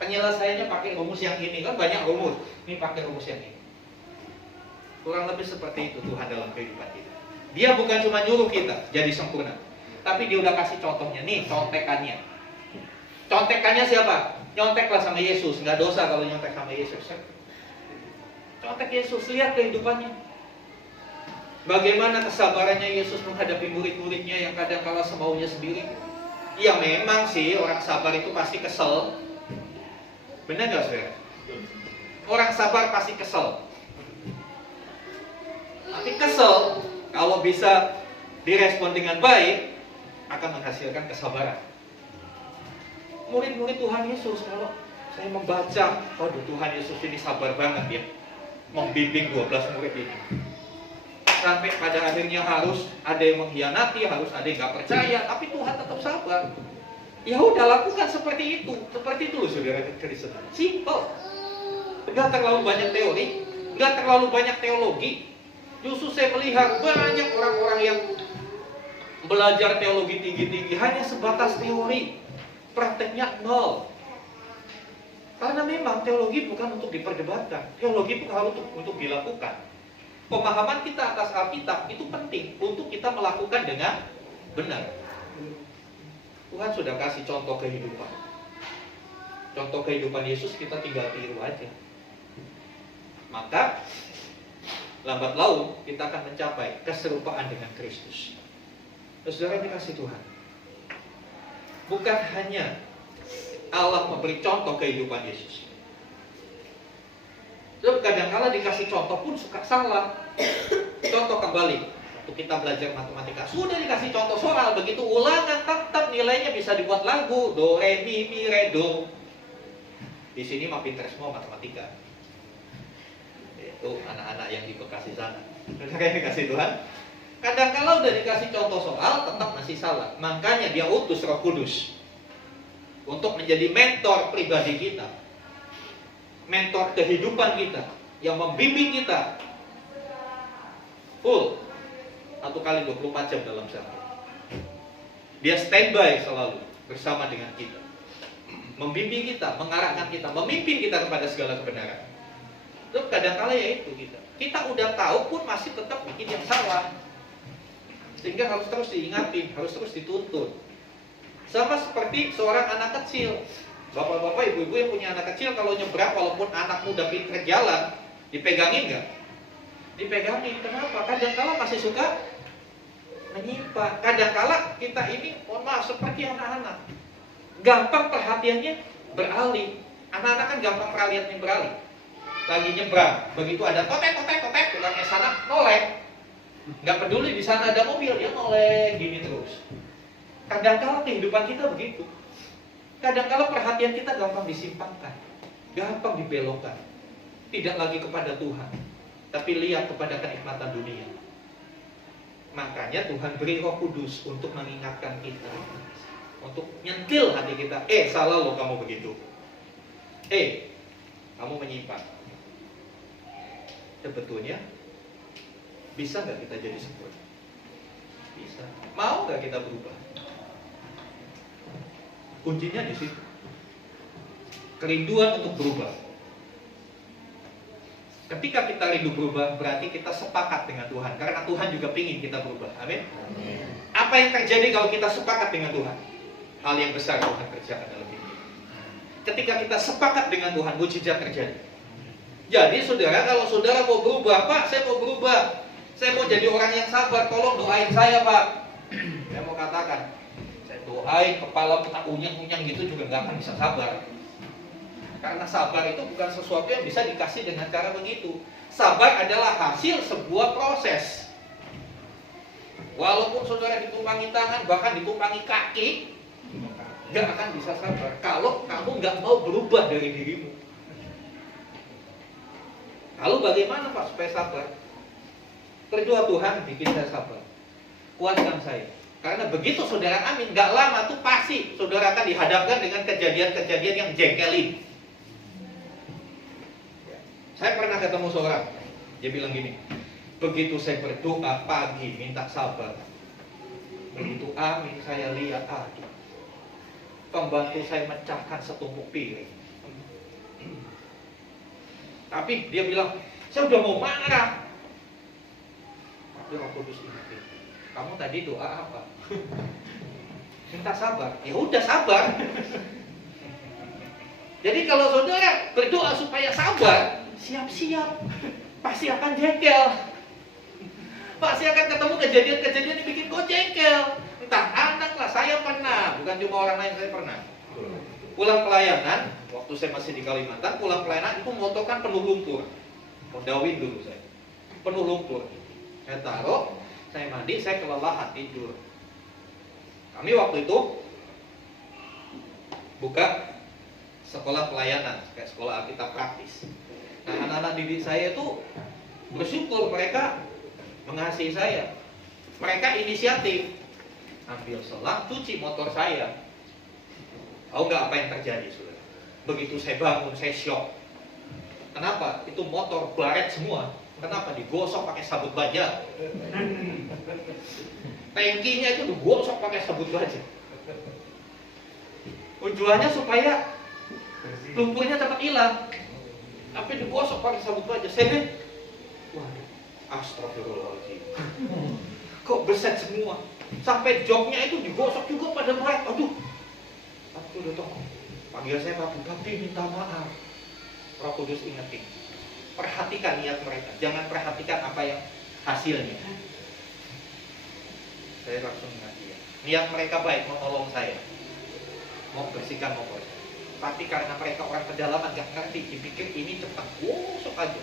Penyelesaiannya pakai rumus yang ini, kan banyak rumus. Ini pakai rumus yang ini. Kurang lebih seperti itu Tuhan dalam kehidupan kita. Dia bukan cuma nyuruh kita jadi sempurna, tapi dia udah kasih contohnya. Nih contekannya. Contekannya siapa? Nyonteklah sama Yesus. Nggak dosa kalau nyontek sama Yesus. Contek Yesus, lihat kehidupannya. Bagaimana kesabarannya Yesus menghadapi murid-muridnya yang kadang kala semaunya sendiri. Ya memang sih orang sabar itu pasti kesel. Benar nggak saudara? Orang sabar pasti kesel. Tapi kesel kalau bisa direspon dengan baik akan menghasilkan kesabaran. Murid-murid Tuhan Yesus, kalau saya membaca, waduh Tuhan Yesus ini sabar banget ya, membimbing 12 murid ini. Sampai pada akhirnya harus ada yang mengkhianati, harus ada yang nggak percaya, tapi Tuhan tetap sabar. Ya udah lakukan seperti itu loh saudara Kristen. Simple. Enggak terlalu banyak teori, enggak terlalu banyak teologi. Justru saya melihat banyak orang-orang yang belajar teologi tinggi-tinggi hanya sebatas teori, prakteknya nol. Karena memang teologi bukan untuk diperdebatkan, teologi bukan harus untuk dilakukan. Pemahaman kita atas Alkitab itu penting untuk kita melakukan dengan benar. Tuhan sudah kasih contoh kehidupan. Contoh kehidupan Yesus kita tinggal tiru aja. Maka lambat laun kita akan mencapai keserupaan dengan Kristus. Saudara dikasih Tuhan, bukan hanya Allah memberi contoh kehidupan Yesus. Sebab kadang-kala dikasih contoh pun suka salah. Contoh kembali. Waktu kita belajar matematika, sudah dikasih contoh soal, begitu ulangan tetap nilainya bisa dibuat lagu, do, re, mi, re, do. Di sini mah pinter semua matematika. Itu anak-anak yang di Bekasi sana. Kayak dikasih Tuhan. Kadang-kala udah dikasih contoh soal, tetap masih salah. Makanya dia utus Roh Kudus untuk menjadi mentor pribadi kita, mentor kehidupan kita, yang membimbing kita full 1 kali 24 jam dalam sehari. Dia standby selalu bersama dengan kita, membimbing kita, mengarahkan kita, memimpin kita kepada segala kebenaran. Terus kadang-kala ya itu kita udah tahu pun masih tetap bikin yang salah. Sehingga harus terus diingatin, harus terus dituntun. Sama seperti seorang anak kecil. Bapak-bapak, ibu-ibu yang punya anak kecil, kalau nyebrang walaupun anakmu udah pinter jalan, dipegangin nggak? Dipegangin. Kenapa? Kadang-kala masih suka menyimpang. Kadang-kala kita ini, mohon maaf, seperti anak-anak, gampang perhatiannya beralih. Anak-anak kan gampang perhatiannya beralih. Lagi nyebrang, begitu ada totek, pulangnya sana noleh. Nggak peduli di sana ada mobil, dia noleh gini terus. Kadang-kala kehidupan kita begitu. Kadang-kala perhatian kita gampang disimpangkan, gampang dibelokkan. Tidak lagi kepada Tuhan, tapi lihat kepada kenikmatan dunia. Makanya Tuhan beri Roh Kudus untuk mengingatkan kita, untuk nyentil hati kita. Salah loh kamu begitu. Kamu menyimpang. Sebetulnya bisa nggak kita jadi sempurna? Bisa. Mau nggak kita berubah? Kuncinya di situ. Kerinduan untuk berubah. Ketika kita rindu berubah, berarti kita sepakat dengan Tuhan. Karena Tuhan juga ingin kita berubah. Amin. Apa yang terjadi kalau kita sepakat dengan Tuhan? Hal yang besar Tuhan kerjakan dalam hidup kita. Ketika kita sepakat dengan Tuhan, mujizat terjadi. Jadi saudara, kalau saudara mau berubah, Pak, saya mau berubah. Saya mau jadi orang yang sabar, tolong doain saya, Pak. Saya mau katakan, saya doain, kepala kita unyang-unyang gitu juga nggak akan bisa sabar. Karena sabar itu bukan sesuatu yang bisa dikasih dengan cara begitu. Sabar adalah hasil sebuah proses. Walaupun saudara ditumpangi tangan, bahkan ditumpangi kaki, nggak akan bisa sabar kalau kamu nggak mau berubah dari dirimu. Lalu bagaimana Pak supaya sabar? Berdoa, Tuhan bikin saya sabar, kuatkan saya. Karena begitu saudara amin, gak lama tuh pasti saudara akan dihadapkan dengan kejadian-kejadian yang jengkelin. Saya pernah ketemu seorang, dia bilang gini, begitu saya berdoa pagi minta sabar, begitu amin saya lihat pembantu saya mecahkan setumpuk piring. Tapi dia bilang, saya udah mau marah. Roh Kudus ingetin, kamu tadi doa apa? Minta sabar. Ya udah sabar. Jadi kalau saudara berdoa supaya sabar, siap-siap, pasti akan jengkel. Pasti akan ketemu kejadian-kejadian yang bikin kau jengkel. Entah anak lah, saya pernah, bukan cuma orang lain, saya pernah. Pulang pelayanan, waktu saya masih di Kalimantan, pulang pelayanan itu motor kan penuh lumpur. Mondawin dulu saya, penuh lumpur. Saya taruh, saya mandi, saya kelelahan tidur. Kami waktu itu buka sekolah pelayanan, kayak sekolah Alkitab praktis. Nah, anak-anak didik saya itu bersyukur, mereka mengasihi saya. Mereka inisiatif, ambil selang, cuci motor saya. Tahu nggak apa yang terjadi, saudara? Begitu saya bangun, saya shock. Kenapa? Itu motor baret semua. Kenapa? Digosok pakai sabut baja. Tangkinya itu digosok pakai sabut baja. Tujuannya supaya lumpurnya cepat hilang. Tapi digosok pakai sabut baja. Saya waduh, astagfirullahaladzim. Kok beset semua? Sampai joknya itu digosok juga pada berat. Aduh, aku udah tahu. Panggil saya Papi, minta maaf. Roh Kudus ingetin. Perhatikan niat mereka, jangan perhatikan apa yang hasilnya. Saya langsung ingat dia. Niat mereka baik, mau nolong saya, mau bersihkan motor. Tapi karena mereka orang pedalaman gak ngerti, dipikir ini cepat, gosok aja.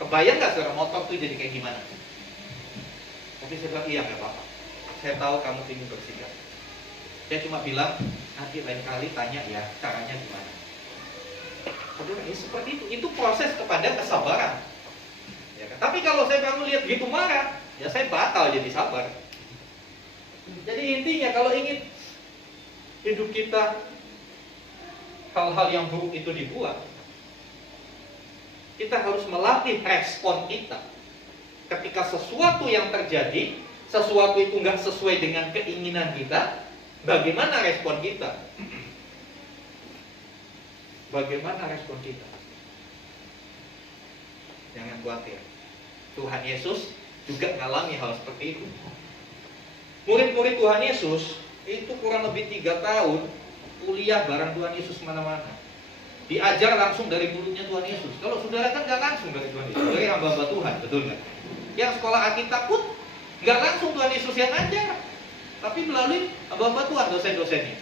Kebayang gak saudara motor tuh jadi kayak gimana? Tapi saya bilang, iya gak apa-apa. Saya tahu kamu ingin bersihkan. Saya cuma bilang, nanti lain kali tanya ya, caranya gimana. Saudara, ya seperti itu proses kepada kesabaran. Ya kan? Tapi kalau saya kamu lihat begitu marah, ya saya batal jadi sabar. Jadi intinya kalau ingin hidup kita hal-hal yang buruk itu dibuat, kita harus melatih respon kita. Ketika sesuatu yang terjadi, sesuatu itu nggak sesuai dengan keinginan kita, bagaimana respon kita? Bagaimana respon kita? Jangan khawatir. Tuhan Yesus juga mengalami hal seperti itu. Murid-murid Tuhan Yesus itu kurang lebih 3 tahun kuliah bareng Tuhan Yesus kemana-mana. Diajar langsung dari mulutnya Tuhan Yesus. Kalau saudara kan nggak langsung dari Tuhan Yesus, dari hamba-hamba Tuhan, betul nggak? Yang sekolah Alkitab pun nggak langsung Tuhan Yesus yang ajar, tapi melalui hamba-hamba Tuhan, dosen-dosennya.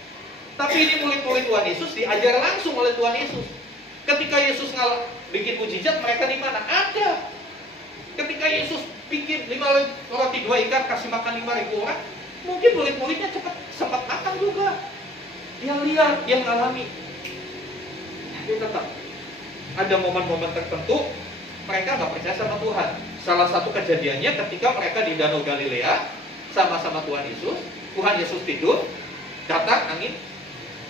Tapi ini murid-murid Tuhan Yesus diajar langsung oleh Tuhan Yesus. Ketika Yesus bikin mujizat, mereka di mana? Ada. Ketika Yesus bikin 5 roti 2 ikan kasih makan 5.000 orang, mungkin murid-muridnya sempat makan juga. Dia lihat, dia mengalami. Tapi tetap ada momen-momen tertentu mereka nggak percaya sama Tuhan. Salah satu kejadiannya ketika mereka di Danau Galilea sama-sama Tuhan Yesus tidur, datang angin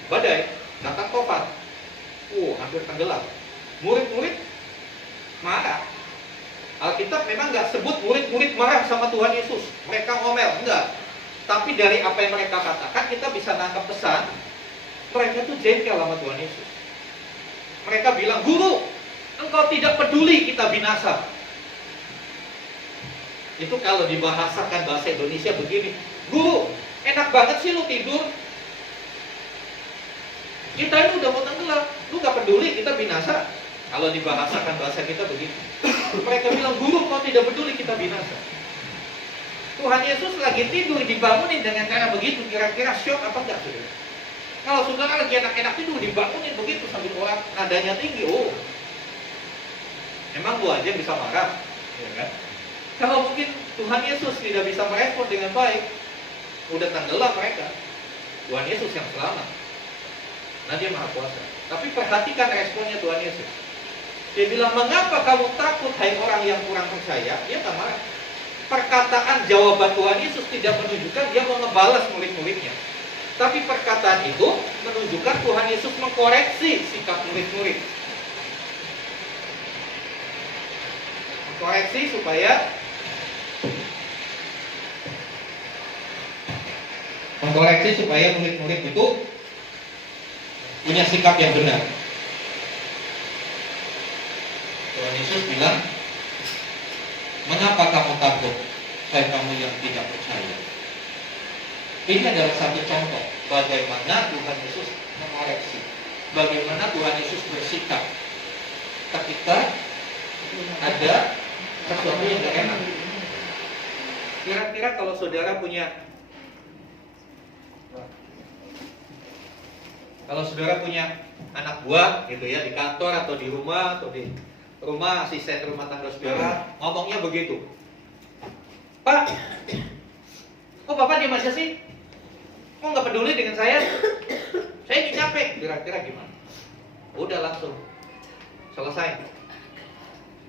badai, datang tofan, hampir tenggelam. Murid-murid marah. Alkitab memang nggak sebut murid-murid marah sama Tuhan Yesus, mereka ngomel, enggak. Tapi dari apa yang mereka katakan kita bisa nangkap pesan, mereka tuh jengkel sama Tuhan Yesus. Mereka bilang, "Guru, engkau tidak peduli kita binasa." Itu kalau dibahasakan bahasa Indonesia begini, "Guru, enak banget sih lu tidur. Kita ini udah mau tenggelam, lu gak peduli kita binasa." Kalau dibahasakan bahasa kita begitu. Mereka bilang, "Guru, kau tidak peduli kita binasa." Tuhan Yesus lagi tidur dibangunin dengan cara begitu, kira-kira syok apa enggak, saudara? Kalau saudara lagi enak-enak tidur dibangunin begitu sambil orang nadanya tinggi, emang lu aja bisa marah, ya kan? Kalau mungkin Tuhan Yesus tidak bisa merespon dengan baik, udah tenggelam mereka. Tuhan Yesus yang selamat. Nah, dia maha kuasa. Tapi perhatikan responnya Tuhan Yesus. Dia bilang, "Mengapa kamu takut, hai orang yang kurang percaya?" Dia tak marah. Perkataan jawaban Tuhan Yesus tidak menunjukkan dia mau ngebalas murid-muridnya. Tapi perkataan itu menunjukkan Tuhan Yesus mengkoreksi sikap murid-murid. Mengkoreksi supaya murid-murid itu punya sikap yang benar. Tuhan Yesus bilang, "Mengapa kamu takut, hai kamu yang tidak percaya?" Ini adalah satu contoh bagaimana Tuhan Yesus mengoreksi, bagaimana Tuhan Yesus bersikap ketika ada sesuatu yang tidak enak. Kira-kira kalau saudara punya anak buah gitu ya, di kantor atau di rumah asisten rumah tangga saudara ngomongnya begitu, "Pak, kok Bapak diam aja sih? Kok nggak peduli dengan saya? Saya ini capek." Kira-kira gimana? Udah langsung selesai.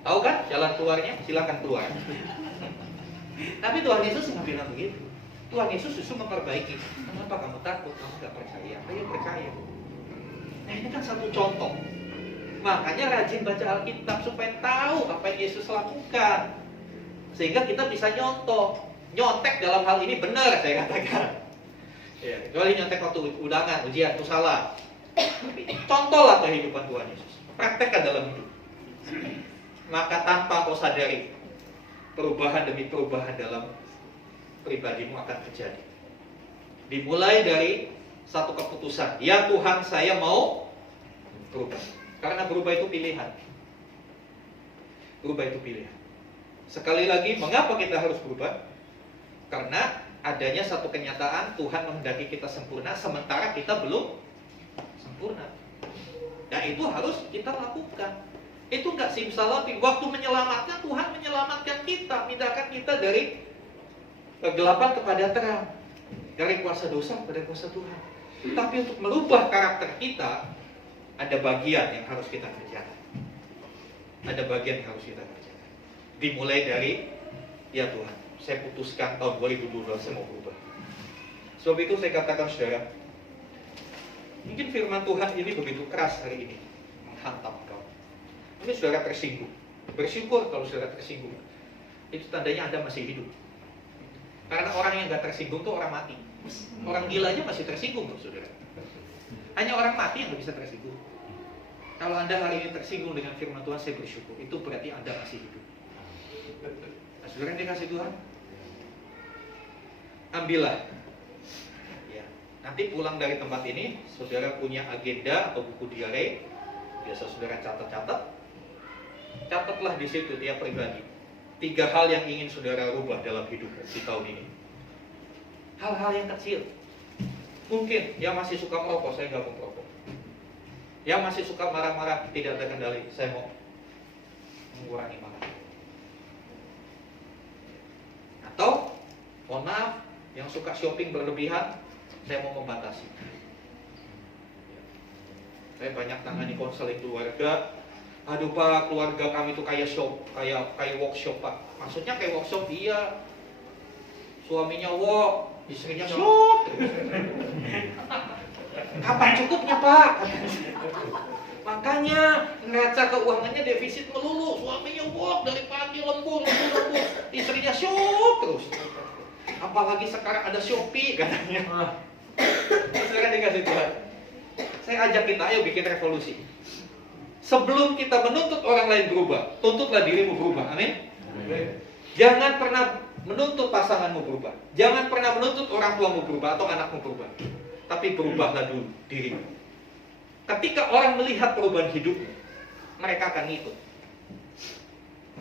Tahu kan jalan keluarnya? Silakan keluar. Tapi Tuhan Yesus nggak bilang begitu. Tuhan Yesus justru memperbaiki. "Kenapa kamu takut? Kamu nggak percaya? Ayo percaya." Nah, ini kan satu contoh. Makanya rajin baca Alkitab supaya tahu apa yang Yesus lakukan, sehingga kita bisa nyontek dalam hal ini benar, saya katakan. Ya, kecuali nyontek waktu udangan, ujian itu salah. Tapi contohlah kehidupan Tuhan Yesus, praktekkan dalam hidup. Maka tanpa kau sadari, perubahan demi perubahan dalam pribadimu akan terjadi. Dimulai dari satu keputusan, ya Tuhan, saya mau berubah. Karena berubah itu pilihan. Berubah itu pilihan. Sekali lagi, mengapa kita harus berubah? Karena adanya satu kenyataan, Tuhan menghendaki kita sempurna, sementara kita belum sempurna. Nah, itu harus kita lakukan. Itu nggak simsalabim. Waktu menyelamatkan, Tuhan menyelamatkan kita, pindahkan kita dari kegelapan kepada terang, dari kuasa dosa kepada kuasa Tuhan. Tapi untuk merubah karakter kita, ada bagian yang harus kita kerjakan. Ada bagian yang harus kita kerjakan. Dimulai dari, ya Tuhan, saya putuskan tahun 2012 saya mau berubah. Sebab itu saya katakan saudara, mungkin firman Tuhan ini begitu keras hari ini, menghantam kau. Mungkin saudara tersinggung. Bersyukur kalau saudara tersinggung. Itu tandanya Anda masih hidup. Karena orang yang gak tersinggung itu orang mati. Orang gila aja masih tersinggung loh saudara. Hanya orang mati yang gak bisa tersinggung. Kalau Anda hari ini tersinggung dengan firman Tuhan, saya bersyukur. Itu berarti Anda masih hidup. Nah, saudara yang dikasih Tuhan, ambillah. Ya. Nanti pulang dari tempat ini, saudara punya agenda atau buku diare, biasa saudara catat-catat. Catatlah di situ tiap pribadi 3 hal yang ingin saudara rubah dalam hidup di tahun ini. Hal-hal yang kecil. Mungkin yang masih suka merokok, saya nggak mau merokok. Yang masih suka marah-marah, tidak terkendali, saya mau mengurangi marah. Atau, mohon maaf, yang suka shopping berlebihan, saya mau membatasi. Saya banyak tangani konseling keluarga. Aduh Pak, keluarga kami tuh kayak workshop Pak. Maksudnya kayak workshop, iya. Suaminya walk, istrinya shop. Kapan cukupnya Pak? Makanya neraca keuangannya defisit melulu. Suaminya walk dari pagi lembur, istrinya shop terus. Apalagi sekarang ada Shopee katanya. Sekarang dikasih Tuhan. Saya ajak kita, ayo bikin revolusi. Sebelum kita menuntut orang lain berubah, tuntutlah dirimu berubah. Amin. Jangan pernah menuntut pasanganmu berubah. Jangan pernah menuntut orang tuamu berubah atau anakmu berubah. Tapi berubahlah dulu dirimu. Ketika orang melihat perubahan hidupmu, mereka akan ngikut.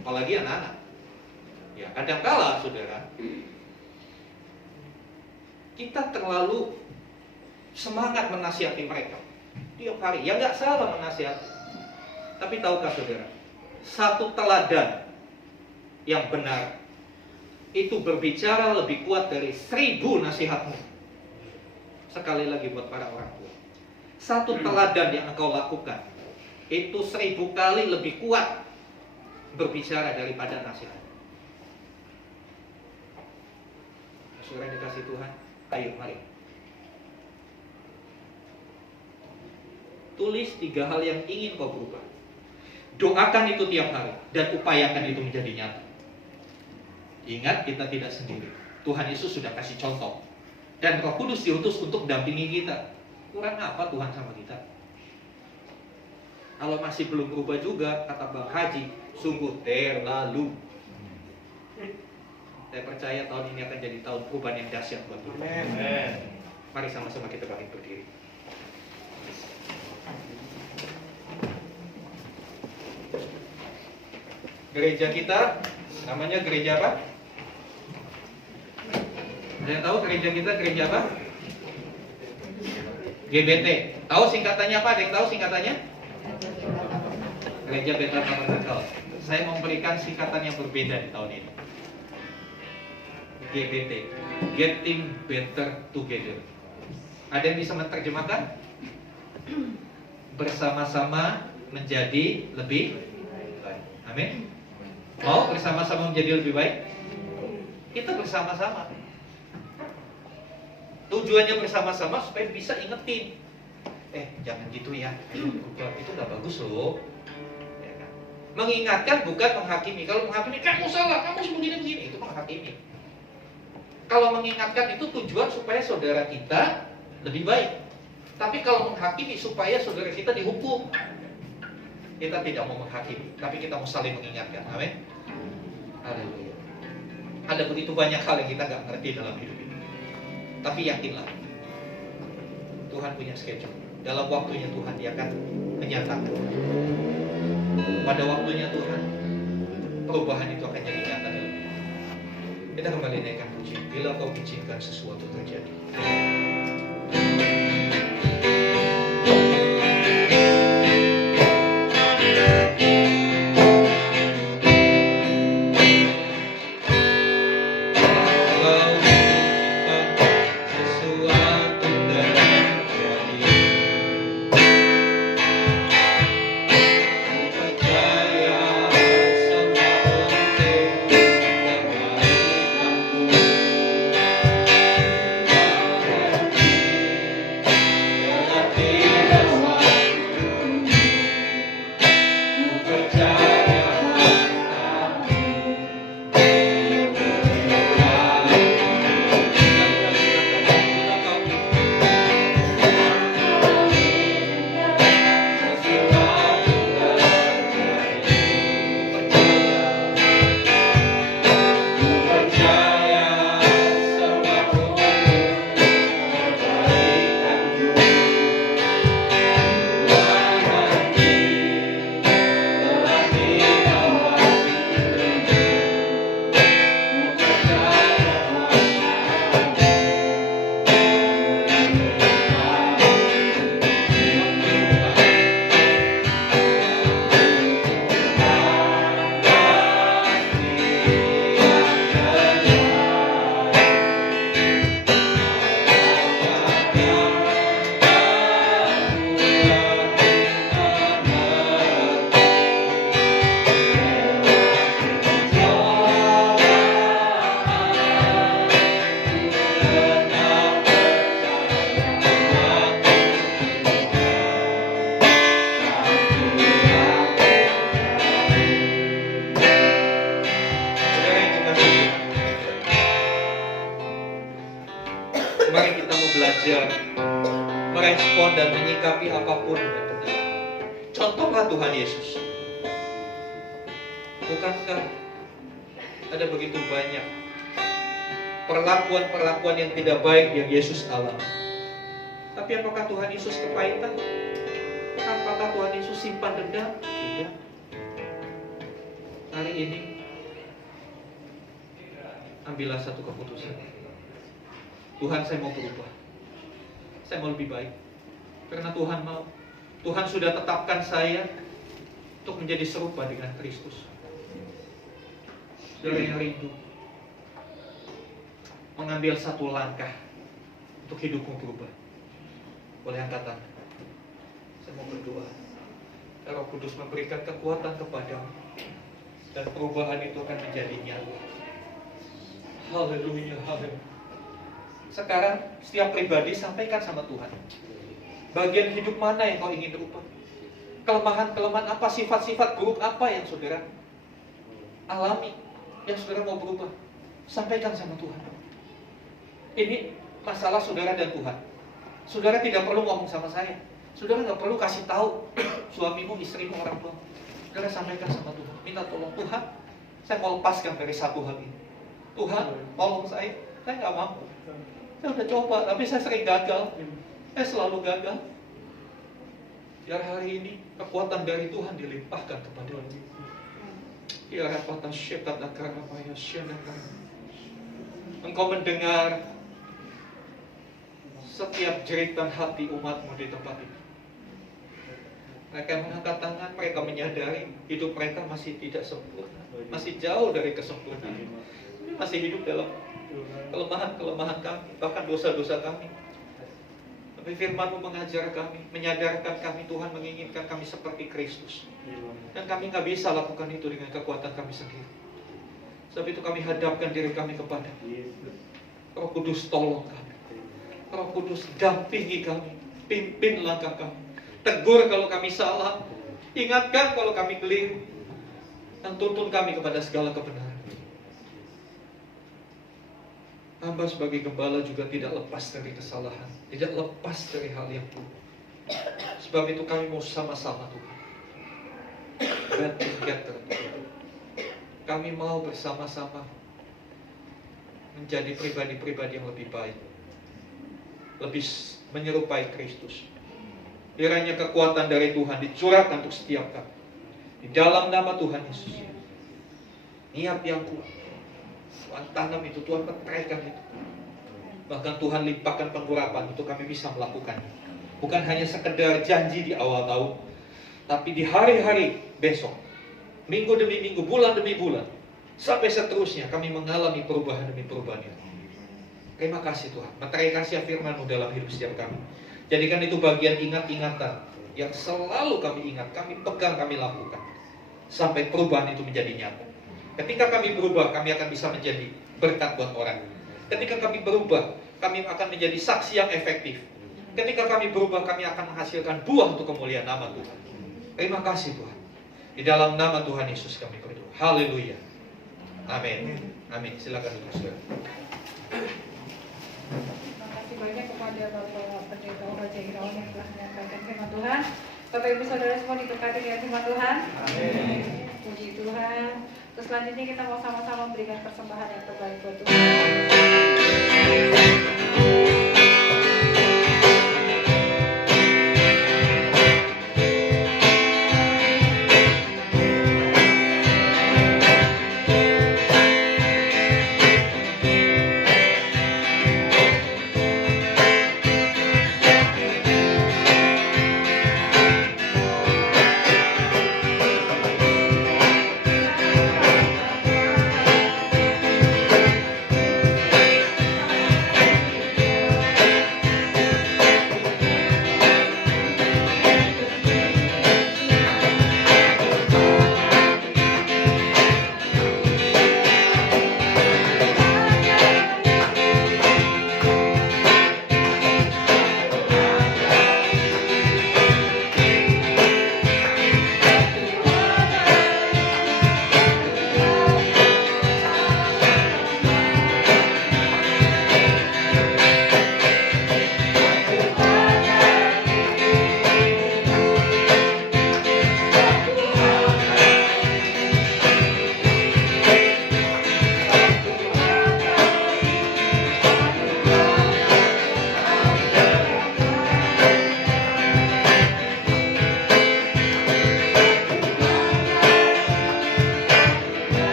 Apalagi anak-anak. Ya, kadangkala saudara, kita terlalu semangat menasihati mereka tiap hari. Ya nggak salah menasihati. Tapi tahukah saudara, satu teladan yang benar itu berbicara lebih kuat dari 1000 nasihatmu. Sekali lagi buat para orang tua, satu teladan yang engkau lakukan itu 1000 kali lebih kuat berbicara daripada nasihat. Saudara dikasih Tuhan, ayo mari tulis 3 hal yang ingin kau berubah. Doakan itu tiap hari dan upayakan itu menjadi nyata. Ingat, kita tidak sendiri. Tuhan Yesus sudah kasih contoh. Dan Roh Kudus diutus untuk dampingi kita. Kurang apa Tuhan sama kita? Kalau masih belum berubah juga, kata Bang Haji, sungguh terlalu. Saya percaya tahun ini akan jadi tahun perubahan yang dahsyat buat kita. Mari sama-sama kita bangkit berdiri. Gereja kita namanya gereja apa? Ada yang tahu gereja kita gereja apa? GBT. Tahu singkatannya apa? Ada yang tahu singkatannya? Gereja Bethel Tabernakel. Saya mau memberikan singkatan yang berbeda di tahun ini. GBT, Getting Better Together. Ada yang bisa menerjemahkan? Bersama-sama menjadi lebih baik. Amin. Mau bersama-sama menjadi lebih baik? Kita bersama-sama. Tujuannya bersama-sama supaya bisa ingetin. Jangan gitu ya. Itu gak bagus loh. Ya kan? Mengingatkan bukan menghakimi. Kalau menghakimi, kamu salah, kamu begini-begini. Itu menghakimi. Kalau mengingatkan itu tujuan supaya saudara kita lebih baik. Tapi kalau menghakimi supaya saudara kita dihukum. Kita tidak mau menghakimi, tapi kita mau saling mengingatkan. Amin. Haleluya. Ada begitu banyak hal yang kita nggak ngerti dalam hidup ini. Tapi yakinlah, Tuhan punya schedule. Dalam waktunya Tuhan dia akan menyatakan. Pada waktunya Tuhan, perubahan itu akan jadi nyata dalam hidup. Kita kembali naikkan pujian. Bila kau izinkan sesuatu terjadi. merespon dan menyikapi apapun dengan benar. Contohlah Tuhan Yesus. Bukankah ada begitu banyak perlakuan-perlakuan yang tidak baik yang Yesus alami? Tapi apakah Tuhan Yesus kepahitan? Apakah Tuhan Yesus simpan dendam? Tidak. Hari ini ambillah satu keputusan. Tuhan, saya mau berubah. Saya mau lebih baik. Karena Tuhan mau. Tuhan sudah tetapkan saya untuk menjadi serupa dengan Kristus. Saudara yang rindu mengambil satu langkah untuk hidupmu berubah, boleh angkat tangan. Saya mau berdoa. Roh Kudus memberikan kekuatan kepadamu, dan perubahan itu akan menjadi nyata. Haleluya, haleluya. Sekarang setiap pribadi sampaikan sama Tuhan, bagian hidup mana yang kau ingin berubah? Kelemahan-kelemahan apa, sifat-sifat buruk apa yang saudara alami, yang saudara mau berubah? Sampaikan sama Tuhan. Ini masalah saudara dan Tuhan. Saudara tidak perlu ngomong sama saya. Saudara nggak perlu kasih tahu suamimu, istrimu, orang tua. Saudara sampaikan sama Tuhan. Minta tolong, Tuhan, saya mau lepaskan dari satu hal ini. Tuhan, tolong saya nggak mampu. Saya udah coba, tapi saya sering gagal. Saya selalu gagal. Biar hari ini kekuatan dari Tuhan dilimpahkan kepada kita. Ya rapata syekat akaramaya syenakar. Engkau mendengar setiap jeritan hati umatmu di tempat ini. Mereka mengangkat tangan, mereka menyadari hidup mereka masih tidak sempurna, masih jauh dari kesempurnaan, masih hidup dalam kelemahan-kelemahan kami, bahkan dosa-dosa kami. Tapi firman-Mu mengajar kami, menyadarkan kami, Tuhan menginginkan kami seperti Kristus. Dan kami nggak bisa lakukan itu dengan kekuatan kami sendiri. Sebab itu kami hadapkan diri kami kepada Roh Kudus, tolong kami. Roh Kudus, dampingi kami, pimpin langkah kami. Tegur kalau kami salah, ingatkan kalau kami keliru, dan tuntun kami kepada segala kebenaran. Hamba sebagai gembala juga tidak lepas dari kesalahan, tidak lepas dari hal yang buruk. Sebab itu kami mau sama-sama Tuhan, band together. Kami mau bersama-sama menjadi pribadi-pribadi yang lebih baik, lebih menyerupai Kristus. Kiranya kekuatan dari Tuhan dicurahkan untuk setiap kami. Di dalam nama Tuhan Yesus. Niat yang kuat, Tuhan tanam itu, Tuhan petraikan itu. Bahkan Tuhan limpahkan pengurapan untuk kami bisa melakukan. Bukan hanya sekedar janji di awal tahun, tapi di hari-hari besok, minggu demi minggu, bulan demi bulan, sampai seterusnya kami mengalami perubahan demi perubahan itu. Terima kasih Tuhan. Meterai kasih firman-Mu dalam hidup setiap kami. Jadikan itu bagian ingat-ingatan yang selalu kami ingat, kami pegang, kami lakukan, sampai perubahan itu menjadi nyata. Ketika kami berubah, kami akan bisa menjadi berkat buat orang. Ketika kami berubah, kami akan menjadi saksi yang efektif. Ketika kami berubah, kami akan menghasilkan buah untuk kemuliaan nama Tuhan. Terima kasih Tuhan. Di dalam nama Tuhan Yesus kami berdoa. Haleluya. Amin. Amin. Silakan duduk saudara. Terima kasih banyak kepada Bapak Pendeta Raja Irawan yang telah menyampaikan firman Tuhan. Bapak Ibu Saudara semua diberkati dengan firman Tuhan. Amin. Puji Tuhan. Terus selanjutnya kita mau sama-sama memberikan persembahan yang terbaik buat Tuhan.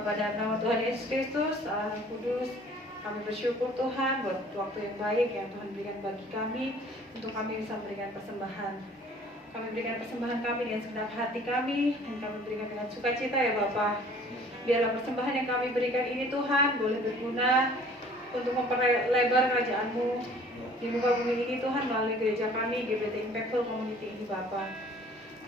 Bapa dan nama Tuhan Yesus Kristus, Allah yang Kudus, kami bersyukur Tuhan buat waktu yang baik yang Tuhan berikan bagi kami untuk kami bisa memberikan persembahan. Kami berikan persembahan kami dengan segenap hati kami dan kami berikan dengan sukacita ya Bapa. Biarlah persembahan yang kami berikan ini Tuhan boleh berguna untuk memperlebar kerajaan-Mu di muka bumi ini Tuhan melalui gereja kami GBT Impactful Community ini Bapa.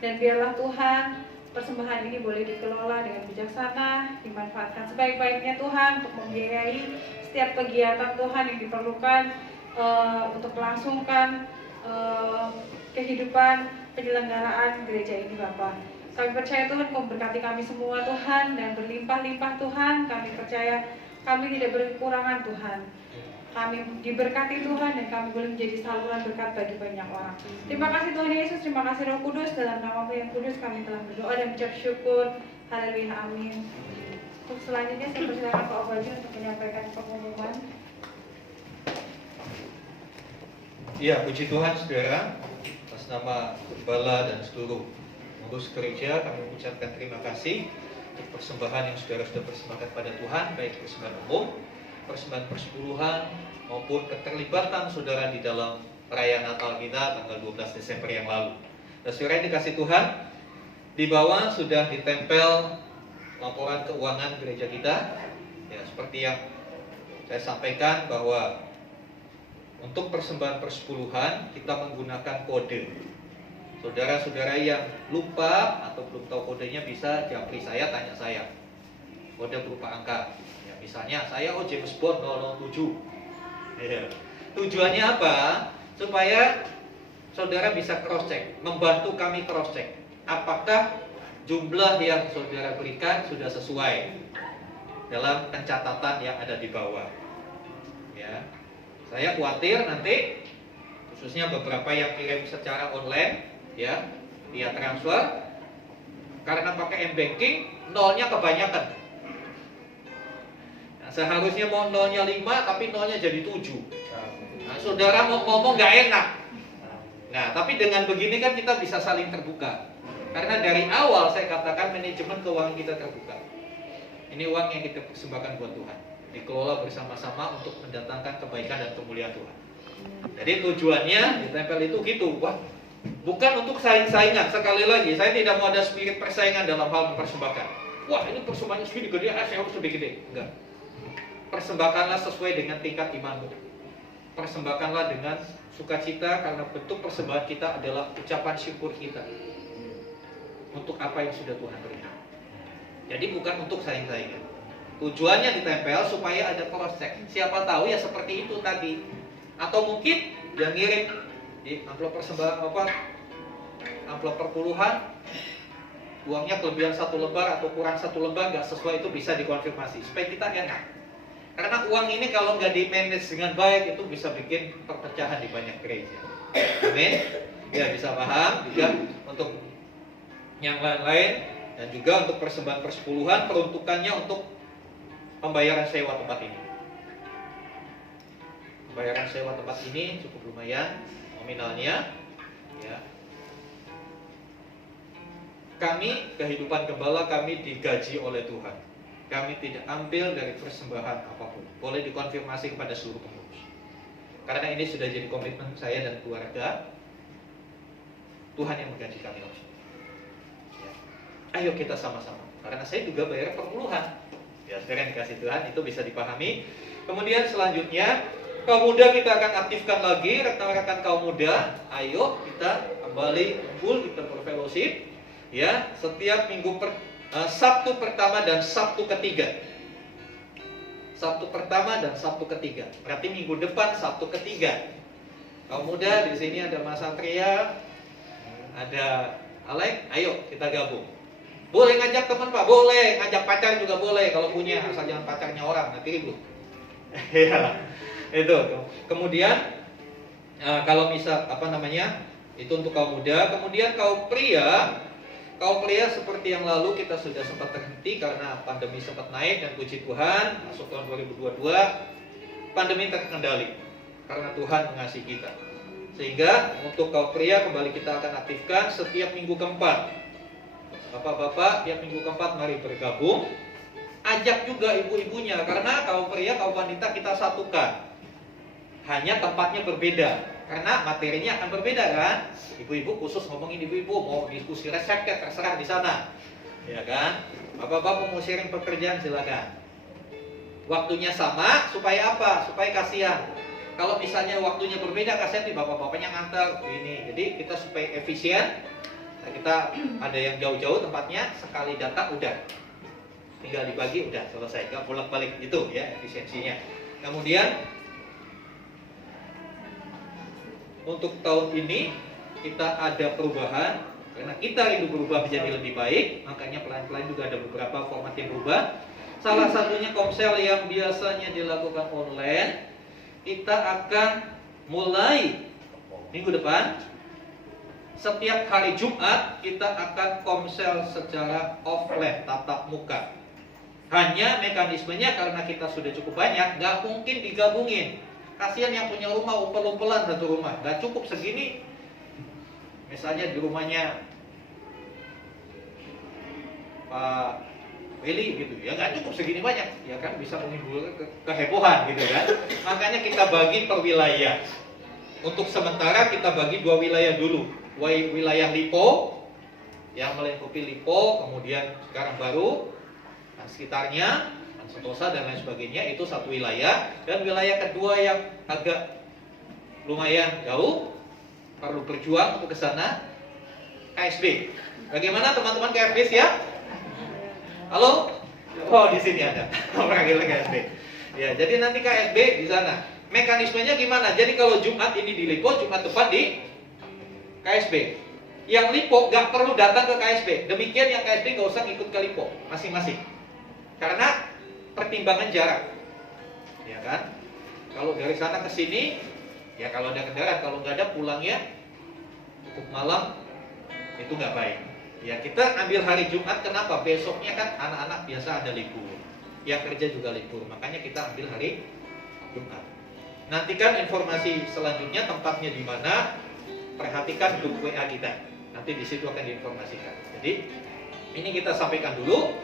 Dan biarlah Tuhan persembahan ini boleh dikelola dengan bijaksana, dimanfaatkan sebaik-baiknya Tuhan untuk membiayai setiap kegiatan Tuhan yang diperlukan untuk melangsungkan kehidupan penyelenggaraan gereja ini Bapa. Kami percaya Tuhan memberkati kami semua Tuhan dan berlimpah-limpah Tuhan. Kami percaya kami tidak berkekurangan Tuhan. Kami diberkati Tuhan dan kami boleh menjadi saluran berkat bagi banyak orang. Terima kasih Tuhan Yesus, terima kasih Roh Kudus, dalam nama-Mu yang kudus kami telah berdoa dan mengucap syukur. Haleluya, amin. Untuk selanjutnya saya persilakan Pak Obaju untuk menyampaikan pengumuman. Iya, puji Tuhan saudara, atas nama Gembala dan seluruh pengurus gereja kami mengucapkan terima kasih untuk persembahan yang saudara sudah persembahkan pada Tuhan, baik persembahan umum, persembahan persepuluhan maupun keterlibatan saudara di dalam perayaan Natal kita tanggal 12 Desember yang lalu. Dan saudara yang dikasih Tuhan, di bawah sudah ditempel laporan keuangan gereja kita. Ya, seperti yang saya sampaikan bahwa untuk persembahan persepuluhan kita menggunakan kode. Saudara-saudara yang lupa atau belum tahu kodenya bisa japri saya, tanya saya. Kode berupa angka. Ya, misalnya saya James Bond 007. Ya. Tujuannya apa? Supaya saudara bisa cross check, membantu kami cross check. Apakah jumlah yang saudara berikan sudah sesuai dalam pencatatan yang ada di bawah? Ya. Saya khawatir nanti khususnya beberapa yang kirim secara online ya, via transfer, karena pakai m-banking nolnya kebanyakan. Nah, seharusnya mau nolnya 5 tapi nolnya jadi 7. Nah, saudara mau ngomong gak enak. Nah, tapi dengan begini kan kita bisa saling terbuka. Karena dari awal saya katakan manajemen keuangan kita terbuka. Ini uang yang kita persembahkan buat Tuhan, dikelola bersama-sama untuk mendatangkan kebaikan dan kemuliaan Tuhan. Jadi tujuannya ditempel itu gitu. Wah, bukan untuk saing-saingan. Sekali lagi, saya tidak mau ada spirit persaingan dalam hal mempersembahkan. Wah, ini persembahannya segini gede, saya harus lebih gede. Enggak. Persembahkanlah sesuai dengan tingkat imanmu. Persembahkanlah dengan sukacita, karena bentuk persembahan kita adalah ucapan syukur kita untuk apa yang sudah Tuhan berikan. Jadi bukan untuk saing-saingan. Tujuannya ditempel supaya ada cross check. Siapa tahu ya seperti itu tadi. Atau mungkin yang ngirim di amplop persembahan apa? Amplop perpuluhan, uangnya kelebihan 1 lembar atau kurang 1 lembar nggak sesuai, itu bisa dikonfirmasi supaya kita enak. Karena uang ini kalau nggak di-manage dengan baik itu bisa bikin perpecahan di banyak gereja. Amin. Ya, bisa paham juga untuk yang lain-lain, dan juga untuk persembahan persepuluhan peruntukannya untuk pembayaran sewa tempat ini. Pembayaran sewa tempat ini cukup lumayan nominalnya, ya. Kami, kehidupan gembala, kami digaji oleh Tuhan. Kami tidak ambil dari persembahan apapun. Boleh dikonfirmasi kepada seluruh pengurus. Karena ini sudah jadi komitmen saya dan keluarga. Tuhan yang menggaji kami langsung. Ya. Ayo kita sama-sama. Karena saya juga bayar perpuluhan. Ya, sekarang dikasih Tuhan, itu bisa dipahami. Kemudian selanjutnya, kaum muda kita akan aktifkan lagi. Rekan-rekan kaum muda, ayo kita kembali kumpul, kita berfellowship. Ya, setiap minggu Sabtu pertama dan Sabtu ketiga. Sabtu pertama dan Sabtu ketiga. Berarti minggu depan Sabtu ketiga. Kaum muda di sini ada Mas Satria, ada Alek, ayo kita gabung. Boleh ngajak teman Pak, boleh ngajak pacar juga boleh kalau punya, asal jangan pacarnya orang nanti ribut. Ya, itu. Kemudian kalau misal itu untuk kaum muda. Kemudian kaum pria seperti yang lalu kita sudah sempat terhenti karena pandemi sempat naik, dan puji Tuhan masuk tahun 2022 pandemi terkendali karena Tuhan mengasihi kita. Sehingga untuk kaum pria kembali kita akan aktifkan setiap minggu keempat. Bapak-bapak, tiap minggu keempat mari bergabung Ajak juga ibu-ibunya, karena kaum pria, kaum wanita kita satukan. Hanya tempatnya berbeda, karena materinya akan berbeda kan. Ibu-ibu khusus ngomongin ibu-ibu, mau diskusi resep ya terserah di sana, ya kan. Bapak-bapak mau sharing pekerjaan silakan. Waktunya sama, supaya apa? Supaya kasihan. Kalau misalnya waktunya berbeda, kasihan nih bapak-bapaknya ngantar ini. Jadi kita supaya efisien, nah kita ada yang jauh-jauh tempatnya, sekali datang udah, tinggal dibagi udah selesai, nggak bolak-balik itu ya efisiensinya. Kemudian untuk tahun ini kita ada perubahan karena kita rindu berubah menjadi lebih baik, makanya pelan-pelan juga ada beberapa format yang berubah. Salah satunya Komsel yang biasanya dilakukan online, kita akan mulai minggu depan setiap hari Jumat kita akan Komsel secara offline, tatap muka. Hanya mekanismenya karena kita sudah cukup banyak, nggak mungkin digabungin. Kasihan yang punya rumah umpel-umpelan satu rumah, nggak cukup segini. Misalnya di rumahnya Pak Willy gitu, ya nggak cukup segini banyak, ya kan bisa menimbulkan kehebohan gitu kan. Makanya kita bagi per wilayah. Untuk sementara kita bagi 2 wilayah dulu, wilayah Lipo yang melingkupi Lipo, kemudian sekarang baru dan sekitarnya, Sentosa dan lain sebagainya, itu satu wilayah. Dan wilayah kedua yang agak lumayan jauh, perlu berjuang untuk ke sana, KSB. Bagaimana teman-teman KSB siap? Halo? Oh, di sini ada. Panggil KSB. Ya, jadi nanti KSB di sana. Mekanismenya gimana? Jadi kalau Jumat ini di Lipo, Jumat depan di KSB. Yang Lipo nggak perlu datang ke KSB. Demikian yang KSB nggak usah ikut ke Lipo masing-masing. Karena pertimbangan jarak, ya kan? Kalau dari sana ke sini, ya kalau ada kendaraan, kalau nggak ada pulangnya cukup malam, itu nggak baik. Ya kita ambil hari Jumat, kenapa? Besoknya kan anak-anak biasa ada libur, yang kerja juga libur, makanya kita ambil hari Jumat. Nantikan informasi selanjutnya tempatnya di mana, perhatikan grup WA kita, nanti di situ akan diinformasikan. Jadi ini kita sampaikan dulu.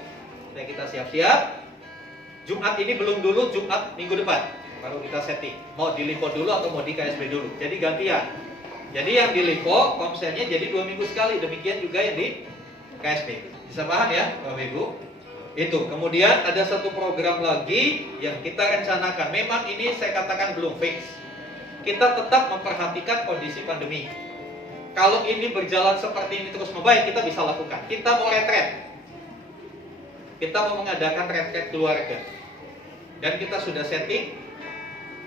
Kita siap-siap. Jumat ini belum dulu, Jumat minggu depan baru kita setting. Mau di Lipo dulu atau mau di KSB dulu. Jadi gantian. Jadi yang di Lipo Komselnya jadi 2 minggu sekali. Demikian juga yang di KSB. Bisa paham ya Bapak Ibu? Itu. Kemudian ada satu program lagi yang kita rencanakan. Memang ini saya katakan belum fix. Kita tetap memperhatikan kondisi pandemi. Kalau ini berjalan seperti ini terus membaik, kita bisa lakukan. Kita mau retret. Kita mau mengadakan retret keluarga. Dan kita sudah setting,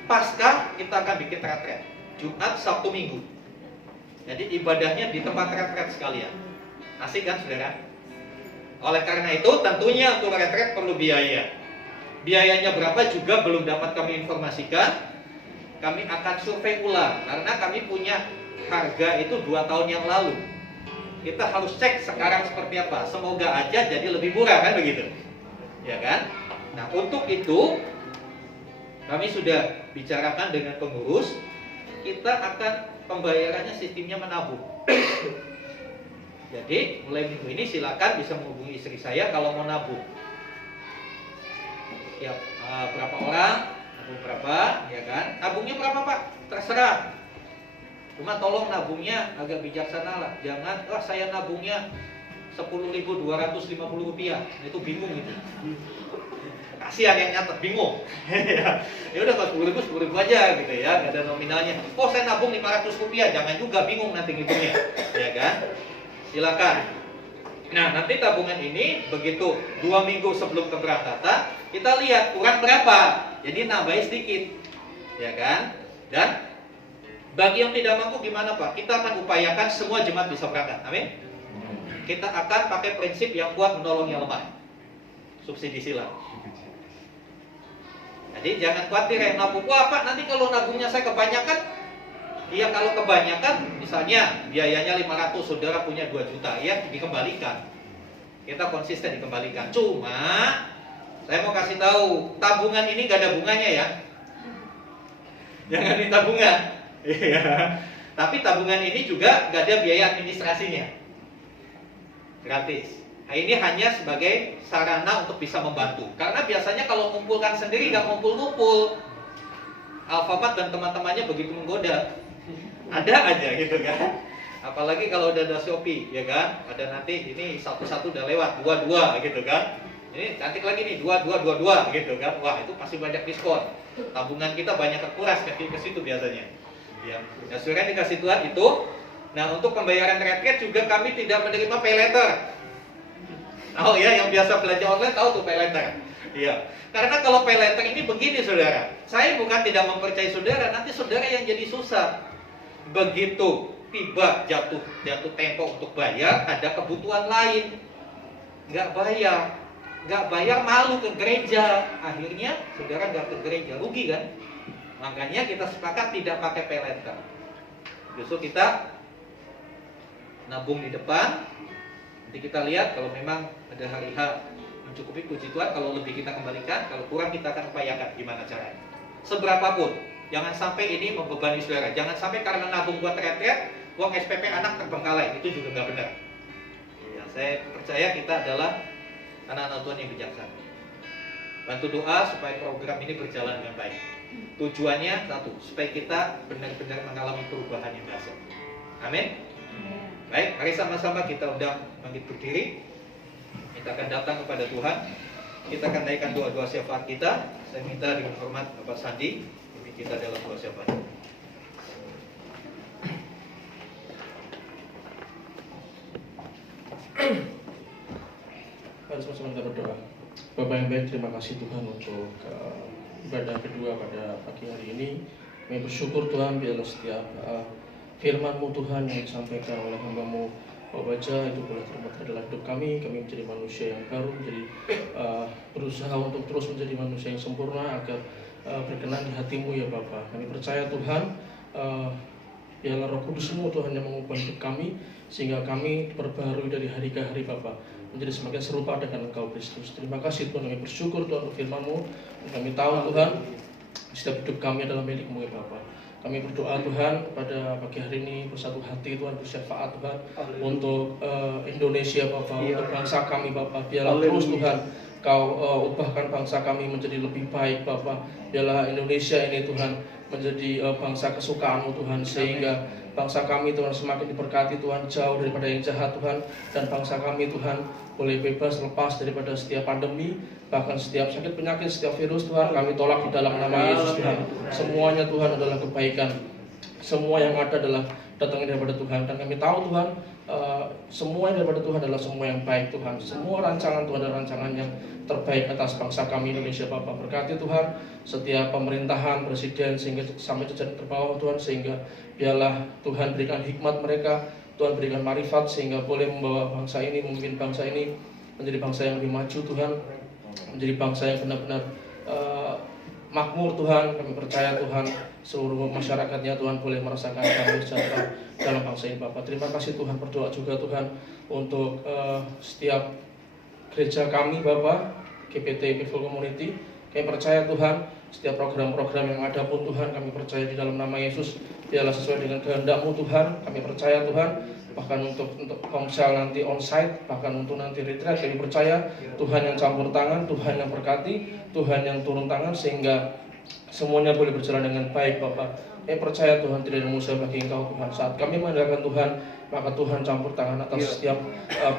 pasca kita akan bikin retret Jumat, Sabtu, Minggu. Jadi ibadahnya di tempat retret sekalian. Asik kan saudara? Oleh karena itu tentunya untuk retret perlu biaya. Biayanya berapa juga belum dapat kami informasikan. Kami akan survei ulang, karena kami punya harga itu 2 tahun yang lalu. Kita harus cek sekarang seperti apa. Semoga aja jadi lebih murah kan begitu, ya kan? Nah untuk itu kami sudah bicarakan dengan pengurus. Kita akan pembayarannya sistemnya menabung. Jadi mulai minggu ini silakan bisa menghubungi istri saya kalau mau nabung. Ya berapa orang, nabung berapa, ya kan? Nabungnya berapa Pak? Terserah. Cuma tolong nabungnya agak bijaksana lah. Jangan, wah saya nabungnya 10.250 rupiah. Nah, itu bingung gitu. Kasihan yang nyatet, bingung. Ya udah kalau 10.000 aja gitu ya, nggak ada nominalnya. Oh saya nabung 500 rupiah, jangan juga bingung nanti ngitungnya, ya kan? Silakan. Nah nanti tabungan ini begitu 2 minggu sebelum keberangkatan kita lihat kurang berapa, jadi nambahin sedikit, ya kan? Dan bagi yang tidak mampu gimana Pak? Kita akan upayakan semua jemaat bisa berangkat. Amin. Kita akan pakai prinsip yang kuat menolong yang lemah. Subsidi silang. Jadi jangan khawatir yang nabung. Wah Pak, nanti kalau nabungnya saya kebanyakan. Iya kalau kebanyakan, misalnya biayanya 500, saudara punya 2 juta, ya dikembalikan. Kita konsisten dikembalikan. Cuma saya mau kasih tahu, tabungan ini gak ada bunganya ya. Jangan minta bunga. Iya. Tapi tabungan ini juga gak ada biaya administrasinya. Gratis. Nah, ini hanya sebagai sarana untuk bisa membantu. Karena biasanya kalau mengumpulkan sendiri nggak ngumpul-ngumpul. Alfamart dan teman-temannya begitu menggoda. Ada aja gitu kan. Apalagi kalau udah ada Shopee, ya kan? Ada nanti ini satu-satu udah lewat, dua-dua gitu kan. Ini cantik lagi nih, dua gitu kan. Wah, itu pasti banyak diskon. Tabungan kita banyak terkuras ke situ biasanya. Ya. Nah, saudara dikasih Tuhan itu. Nah, untuk pembayaran retret juga kami tidak menerima pay letter. Oh ya, yang biasa belanja online tahu tuh pay letter. Iya. Karena kalau pay letter ini begini, saudara. Saya bukan tidak mempercayai saudara, nanti saudara yang jadi susah. Begitu tiba jatuh tempo untuk bayar, ada kebutuhan lain. Nggak bayar malu ke gereja. Akhirnya saudara nggak ke gereja, rugi kan? Makanya kita sepakat tidak pakai pay letter. Justru kita nabung di depan. Nanti kita lihat kalau memang ada hari H mencukupi, puji Tuhan. Kalau lebih kita kembalikan, kalau kurang kita akan upayakan gimana caranya. Seberapapun, jangan sampai ini membebani saudara. Jangan sampai karena nabung buat retret, uang SPP anak terbengkalai. Itu juga nggak benar. Ya, saya percaya kita adalah anak-anak Tuhan yang bijaksana. Bantu doa supaya program ini berjalan dengan baik. Tujuannya satu, supaya kita benar-benar mengalami perubahan yang dasar. Amin. Baik, mari sama-sama kita undang bangkit berdiri. Kita akan datang kepada Tuhan. Kita akan naikkan doa-doa syafaat kita. Saya minta dengan hormat Bapak Sandi, pimpin kita dalam doa syafaat. Mari sama-sama kita berdoa. Bapak yang baik, terima kasih Tuhan untuk ibadah kedua pada pagi hari ini. Kami bersyukur Tuhan biarlah setiap firman-Mu Tuhan yang disampaikan oleh hamba-Mu Baja itu boleh terbuat dalam hidup kami. Kami menjadi manusia yang baru, menjadi berusaha untuk terus menjadi manusia yang sempurna agar berkenan di hati-Mu ya Bapa. Kami percaya Tuhan, biarlah Roh Kudus-Mu Tuhan yang mengubah hidup kami, sehingga kami diperbaharui dari hari ke hari Bapa, menjadi semakin serupa dengan Engkau Kristus. Terima kasih Tuhan, kami bersyukur Tuhan untuk firman-Mu. Kami tahu Tuhan, setiap hidup kami adalah milik-Mu ya Bapa. Kami berdoa Tuhan pada pagi hari ini bersatu hati Tuhan, bersyafaat Tuhan untuk Indonesia Bapa, untuk bangsa kami Bapa. Biarlah terus Tuhan Kau ubahkan bangsa kami menjadi lebih baik Bapa. Biarlah Indonesia ini Tuhan menjadi bangsa kesukaan-Mu Tuhan, sehingga bangsa kami Tuhan semakin diberkati Tuhan, jauh daripada yang jahat Tuhan, dan bangsa kami Tuhan boleh bebas lepas daripada setiap pandemi, bahkan setiap sakit penyakit, setiap virus Tuhan kami tolak di dalam nama Yesus Tuhan. Semuanya Tuhan adalah kebaikan, semua yang ada adalah datangnya daripada Tuhan, dan kami tahu Tuhan semua yang daripada Tuhan adalah semua yang baik Tuhan. Semua rancangan Tuhan adalah rancangan yang terbaik atas bangsa kami Indonesia Bapa. Berkati Tuhan setiap pemerintahan, presiden, sehingga sampai jajaran terbawah Tuhan, sehingga biarlah Tuhan berikan hikmat mereka, Tuhan berikan marifat, sehingga boleh membawa bangsa ini, memimpin bangsa ini menjadi bangsa yang lebih maju Tuhan, menjadi bangsa yang benar-benar makmur Tuhan. Kami percaya Tuhan seluruh masyarakatnya Tuhan boleh merasakan damai sejahtera dalam bangsa ini Bapak. Terima kasih Tuhan, berdoa juga Tuhan untuk setiap gereja kami Bapak, GPT People Community. Kami percaya Tuhan setiap program-program yang ada pun Tuhan, kami percaya di dalam nama Yesus biarlah sesuai dengan kehendak-Mu Tuhan. Kami percaya Tuhan, bahkan untuk komsel nanti onsite, bahkan untuk nanti retreat, kami percaya Tuhan yang campur tangan, Tuhan yang berkati, Tuhan yang turun tangan, sehingga semuanya boleh berjalan dengan baik Bapak. Kami percaya Tuhan tidak ada musuh bagi Engkau Tuhan. Saat kami mengandalkan Tuhan, maka Tuhan campur tangan atas setiap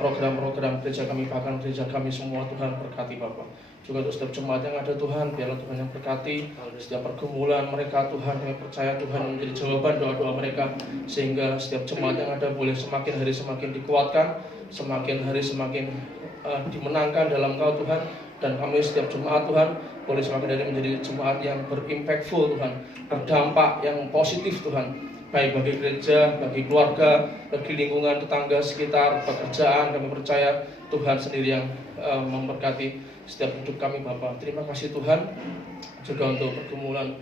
program-program gereja kami, bahkan gereja kami semua Tuhan berkati Bapak. Juga untuk setiap jemaat yang ada Tuhan, biarlah Tuhan yang berkati setiap pergumulan mereka Tuhan. Kami percaya Tuhan menjadi jawaban doa-doa mereka, sehingga setiap jemaat yang ada boleh semakin hari semakin dikuatkan, semakin hari semakin dimenangkan dalam Engkau Tuhan. Dan kami setiap jemaat Tuhan boleh semakin hari menjadi jemaat yang berimpactful Tuhan, berdampak yang positif Tuhan, baik bagi gereja, bagi keluarga, bagi lingkungan tetangga sekitar, pekerjaan. Kami percaya Tuhan sendiri yang memberkati setiap hidup kami Bapak. Terima kasih Tuhan juga untuk pergumulan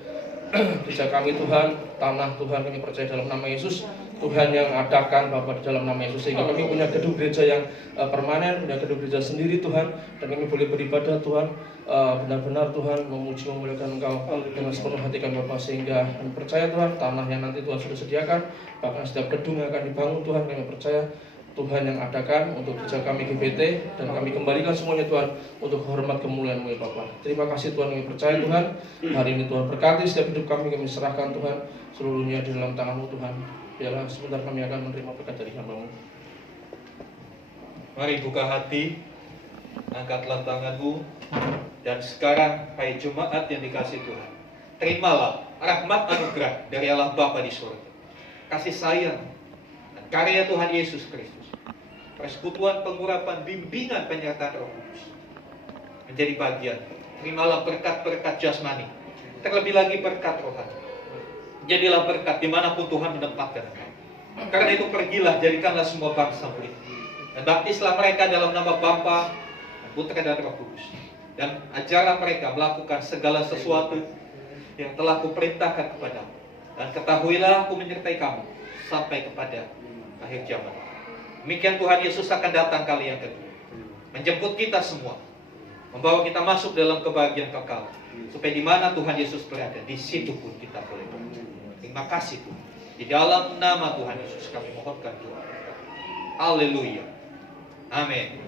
gereja kami Tuhan, tanah Tuhan, kami percaya dalam nama Yesus Tuhan yang adakan Bapak di dalam nama Yesus, sehingga kami punya gedung gereja yang permanen, punya gedung gereja sendiri Tuhan, dan kami boleh beribadah Tuhan, benar-benar Tuhan memuji memuliakan Engkau dengan sepenuh hati kami Bapak, sehingga kami percaya Tuhan tanah yang nanti Tuhan sudah sediakan, bahkan setiap gedung yang akan dibangun Tuhan, kami percaya Tuhan yang adakan untuk kerja kami GBT, dan kami kembalikan semuanya Tuhan untuk hormat kemuliaan-Mu ya Bapa. Terima kasih Tuhan, kami percaya Tuhan, hari ini Tuhan berkati setiap hidup kami serahkan Tuhan seluruhnya di dalam tangan-Mu Tuhan. Biarlah sebentar kami akan menerima berkat dari hamba-Mu. Mari buka hati, angkatlah tanganmu, dan sekarang hai jemaat yang dikasih Tuhan, terimalah rahmat anugerah dari Allah Bapa di surga, kasih sayang dan karya Tuhan Yesus Kristus, persekutuan, pengurapan, bimbingan, penyertaan Roh Kudus menjadi bagian. Terimalah berkat-berkat jasmani, terlebih lagi berkat rohani. Jadilah berkat dimanapun Tuhan menempatkan. Karena itu pergilah, jadikanlah semua bangsa murid, dan baptislah mereka dalam nama Bapa, Putra dan Roh Kudus, dan ajarlah mereka melakukan segala sesuatu yang telah kuperintahkan kepadamu. Dan ketahuilah aku menyertai kamu sampai kepada akhir zaman. Demikian Tuhan Yesus akan datang kali yang kedua, menjemput kita semua, membawa kita masuk dalam kebahagiaan kekal, supaya di mana Tuhan Yesus berada, di situ pun kita boleh berada. Terima kasih Tuhan. Di dalam nama Tuhan Yesus kami mohonkan doa. Haleluya. Amin.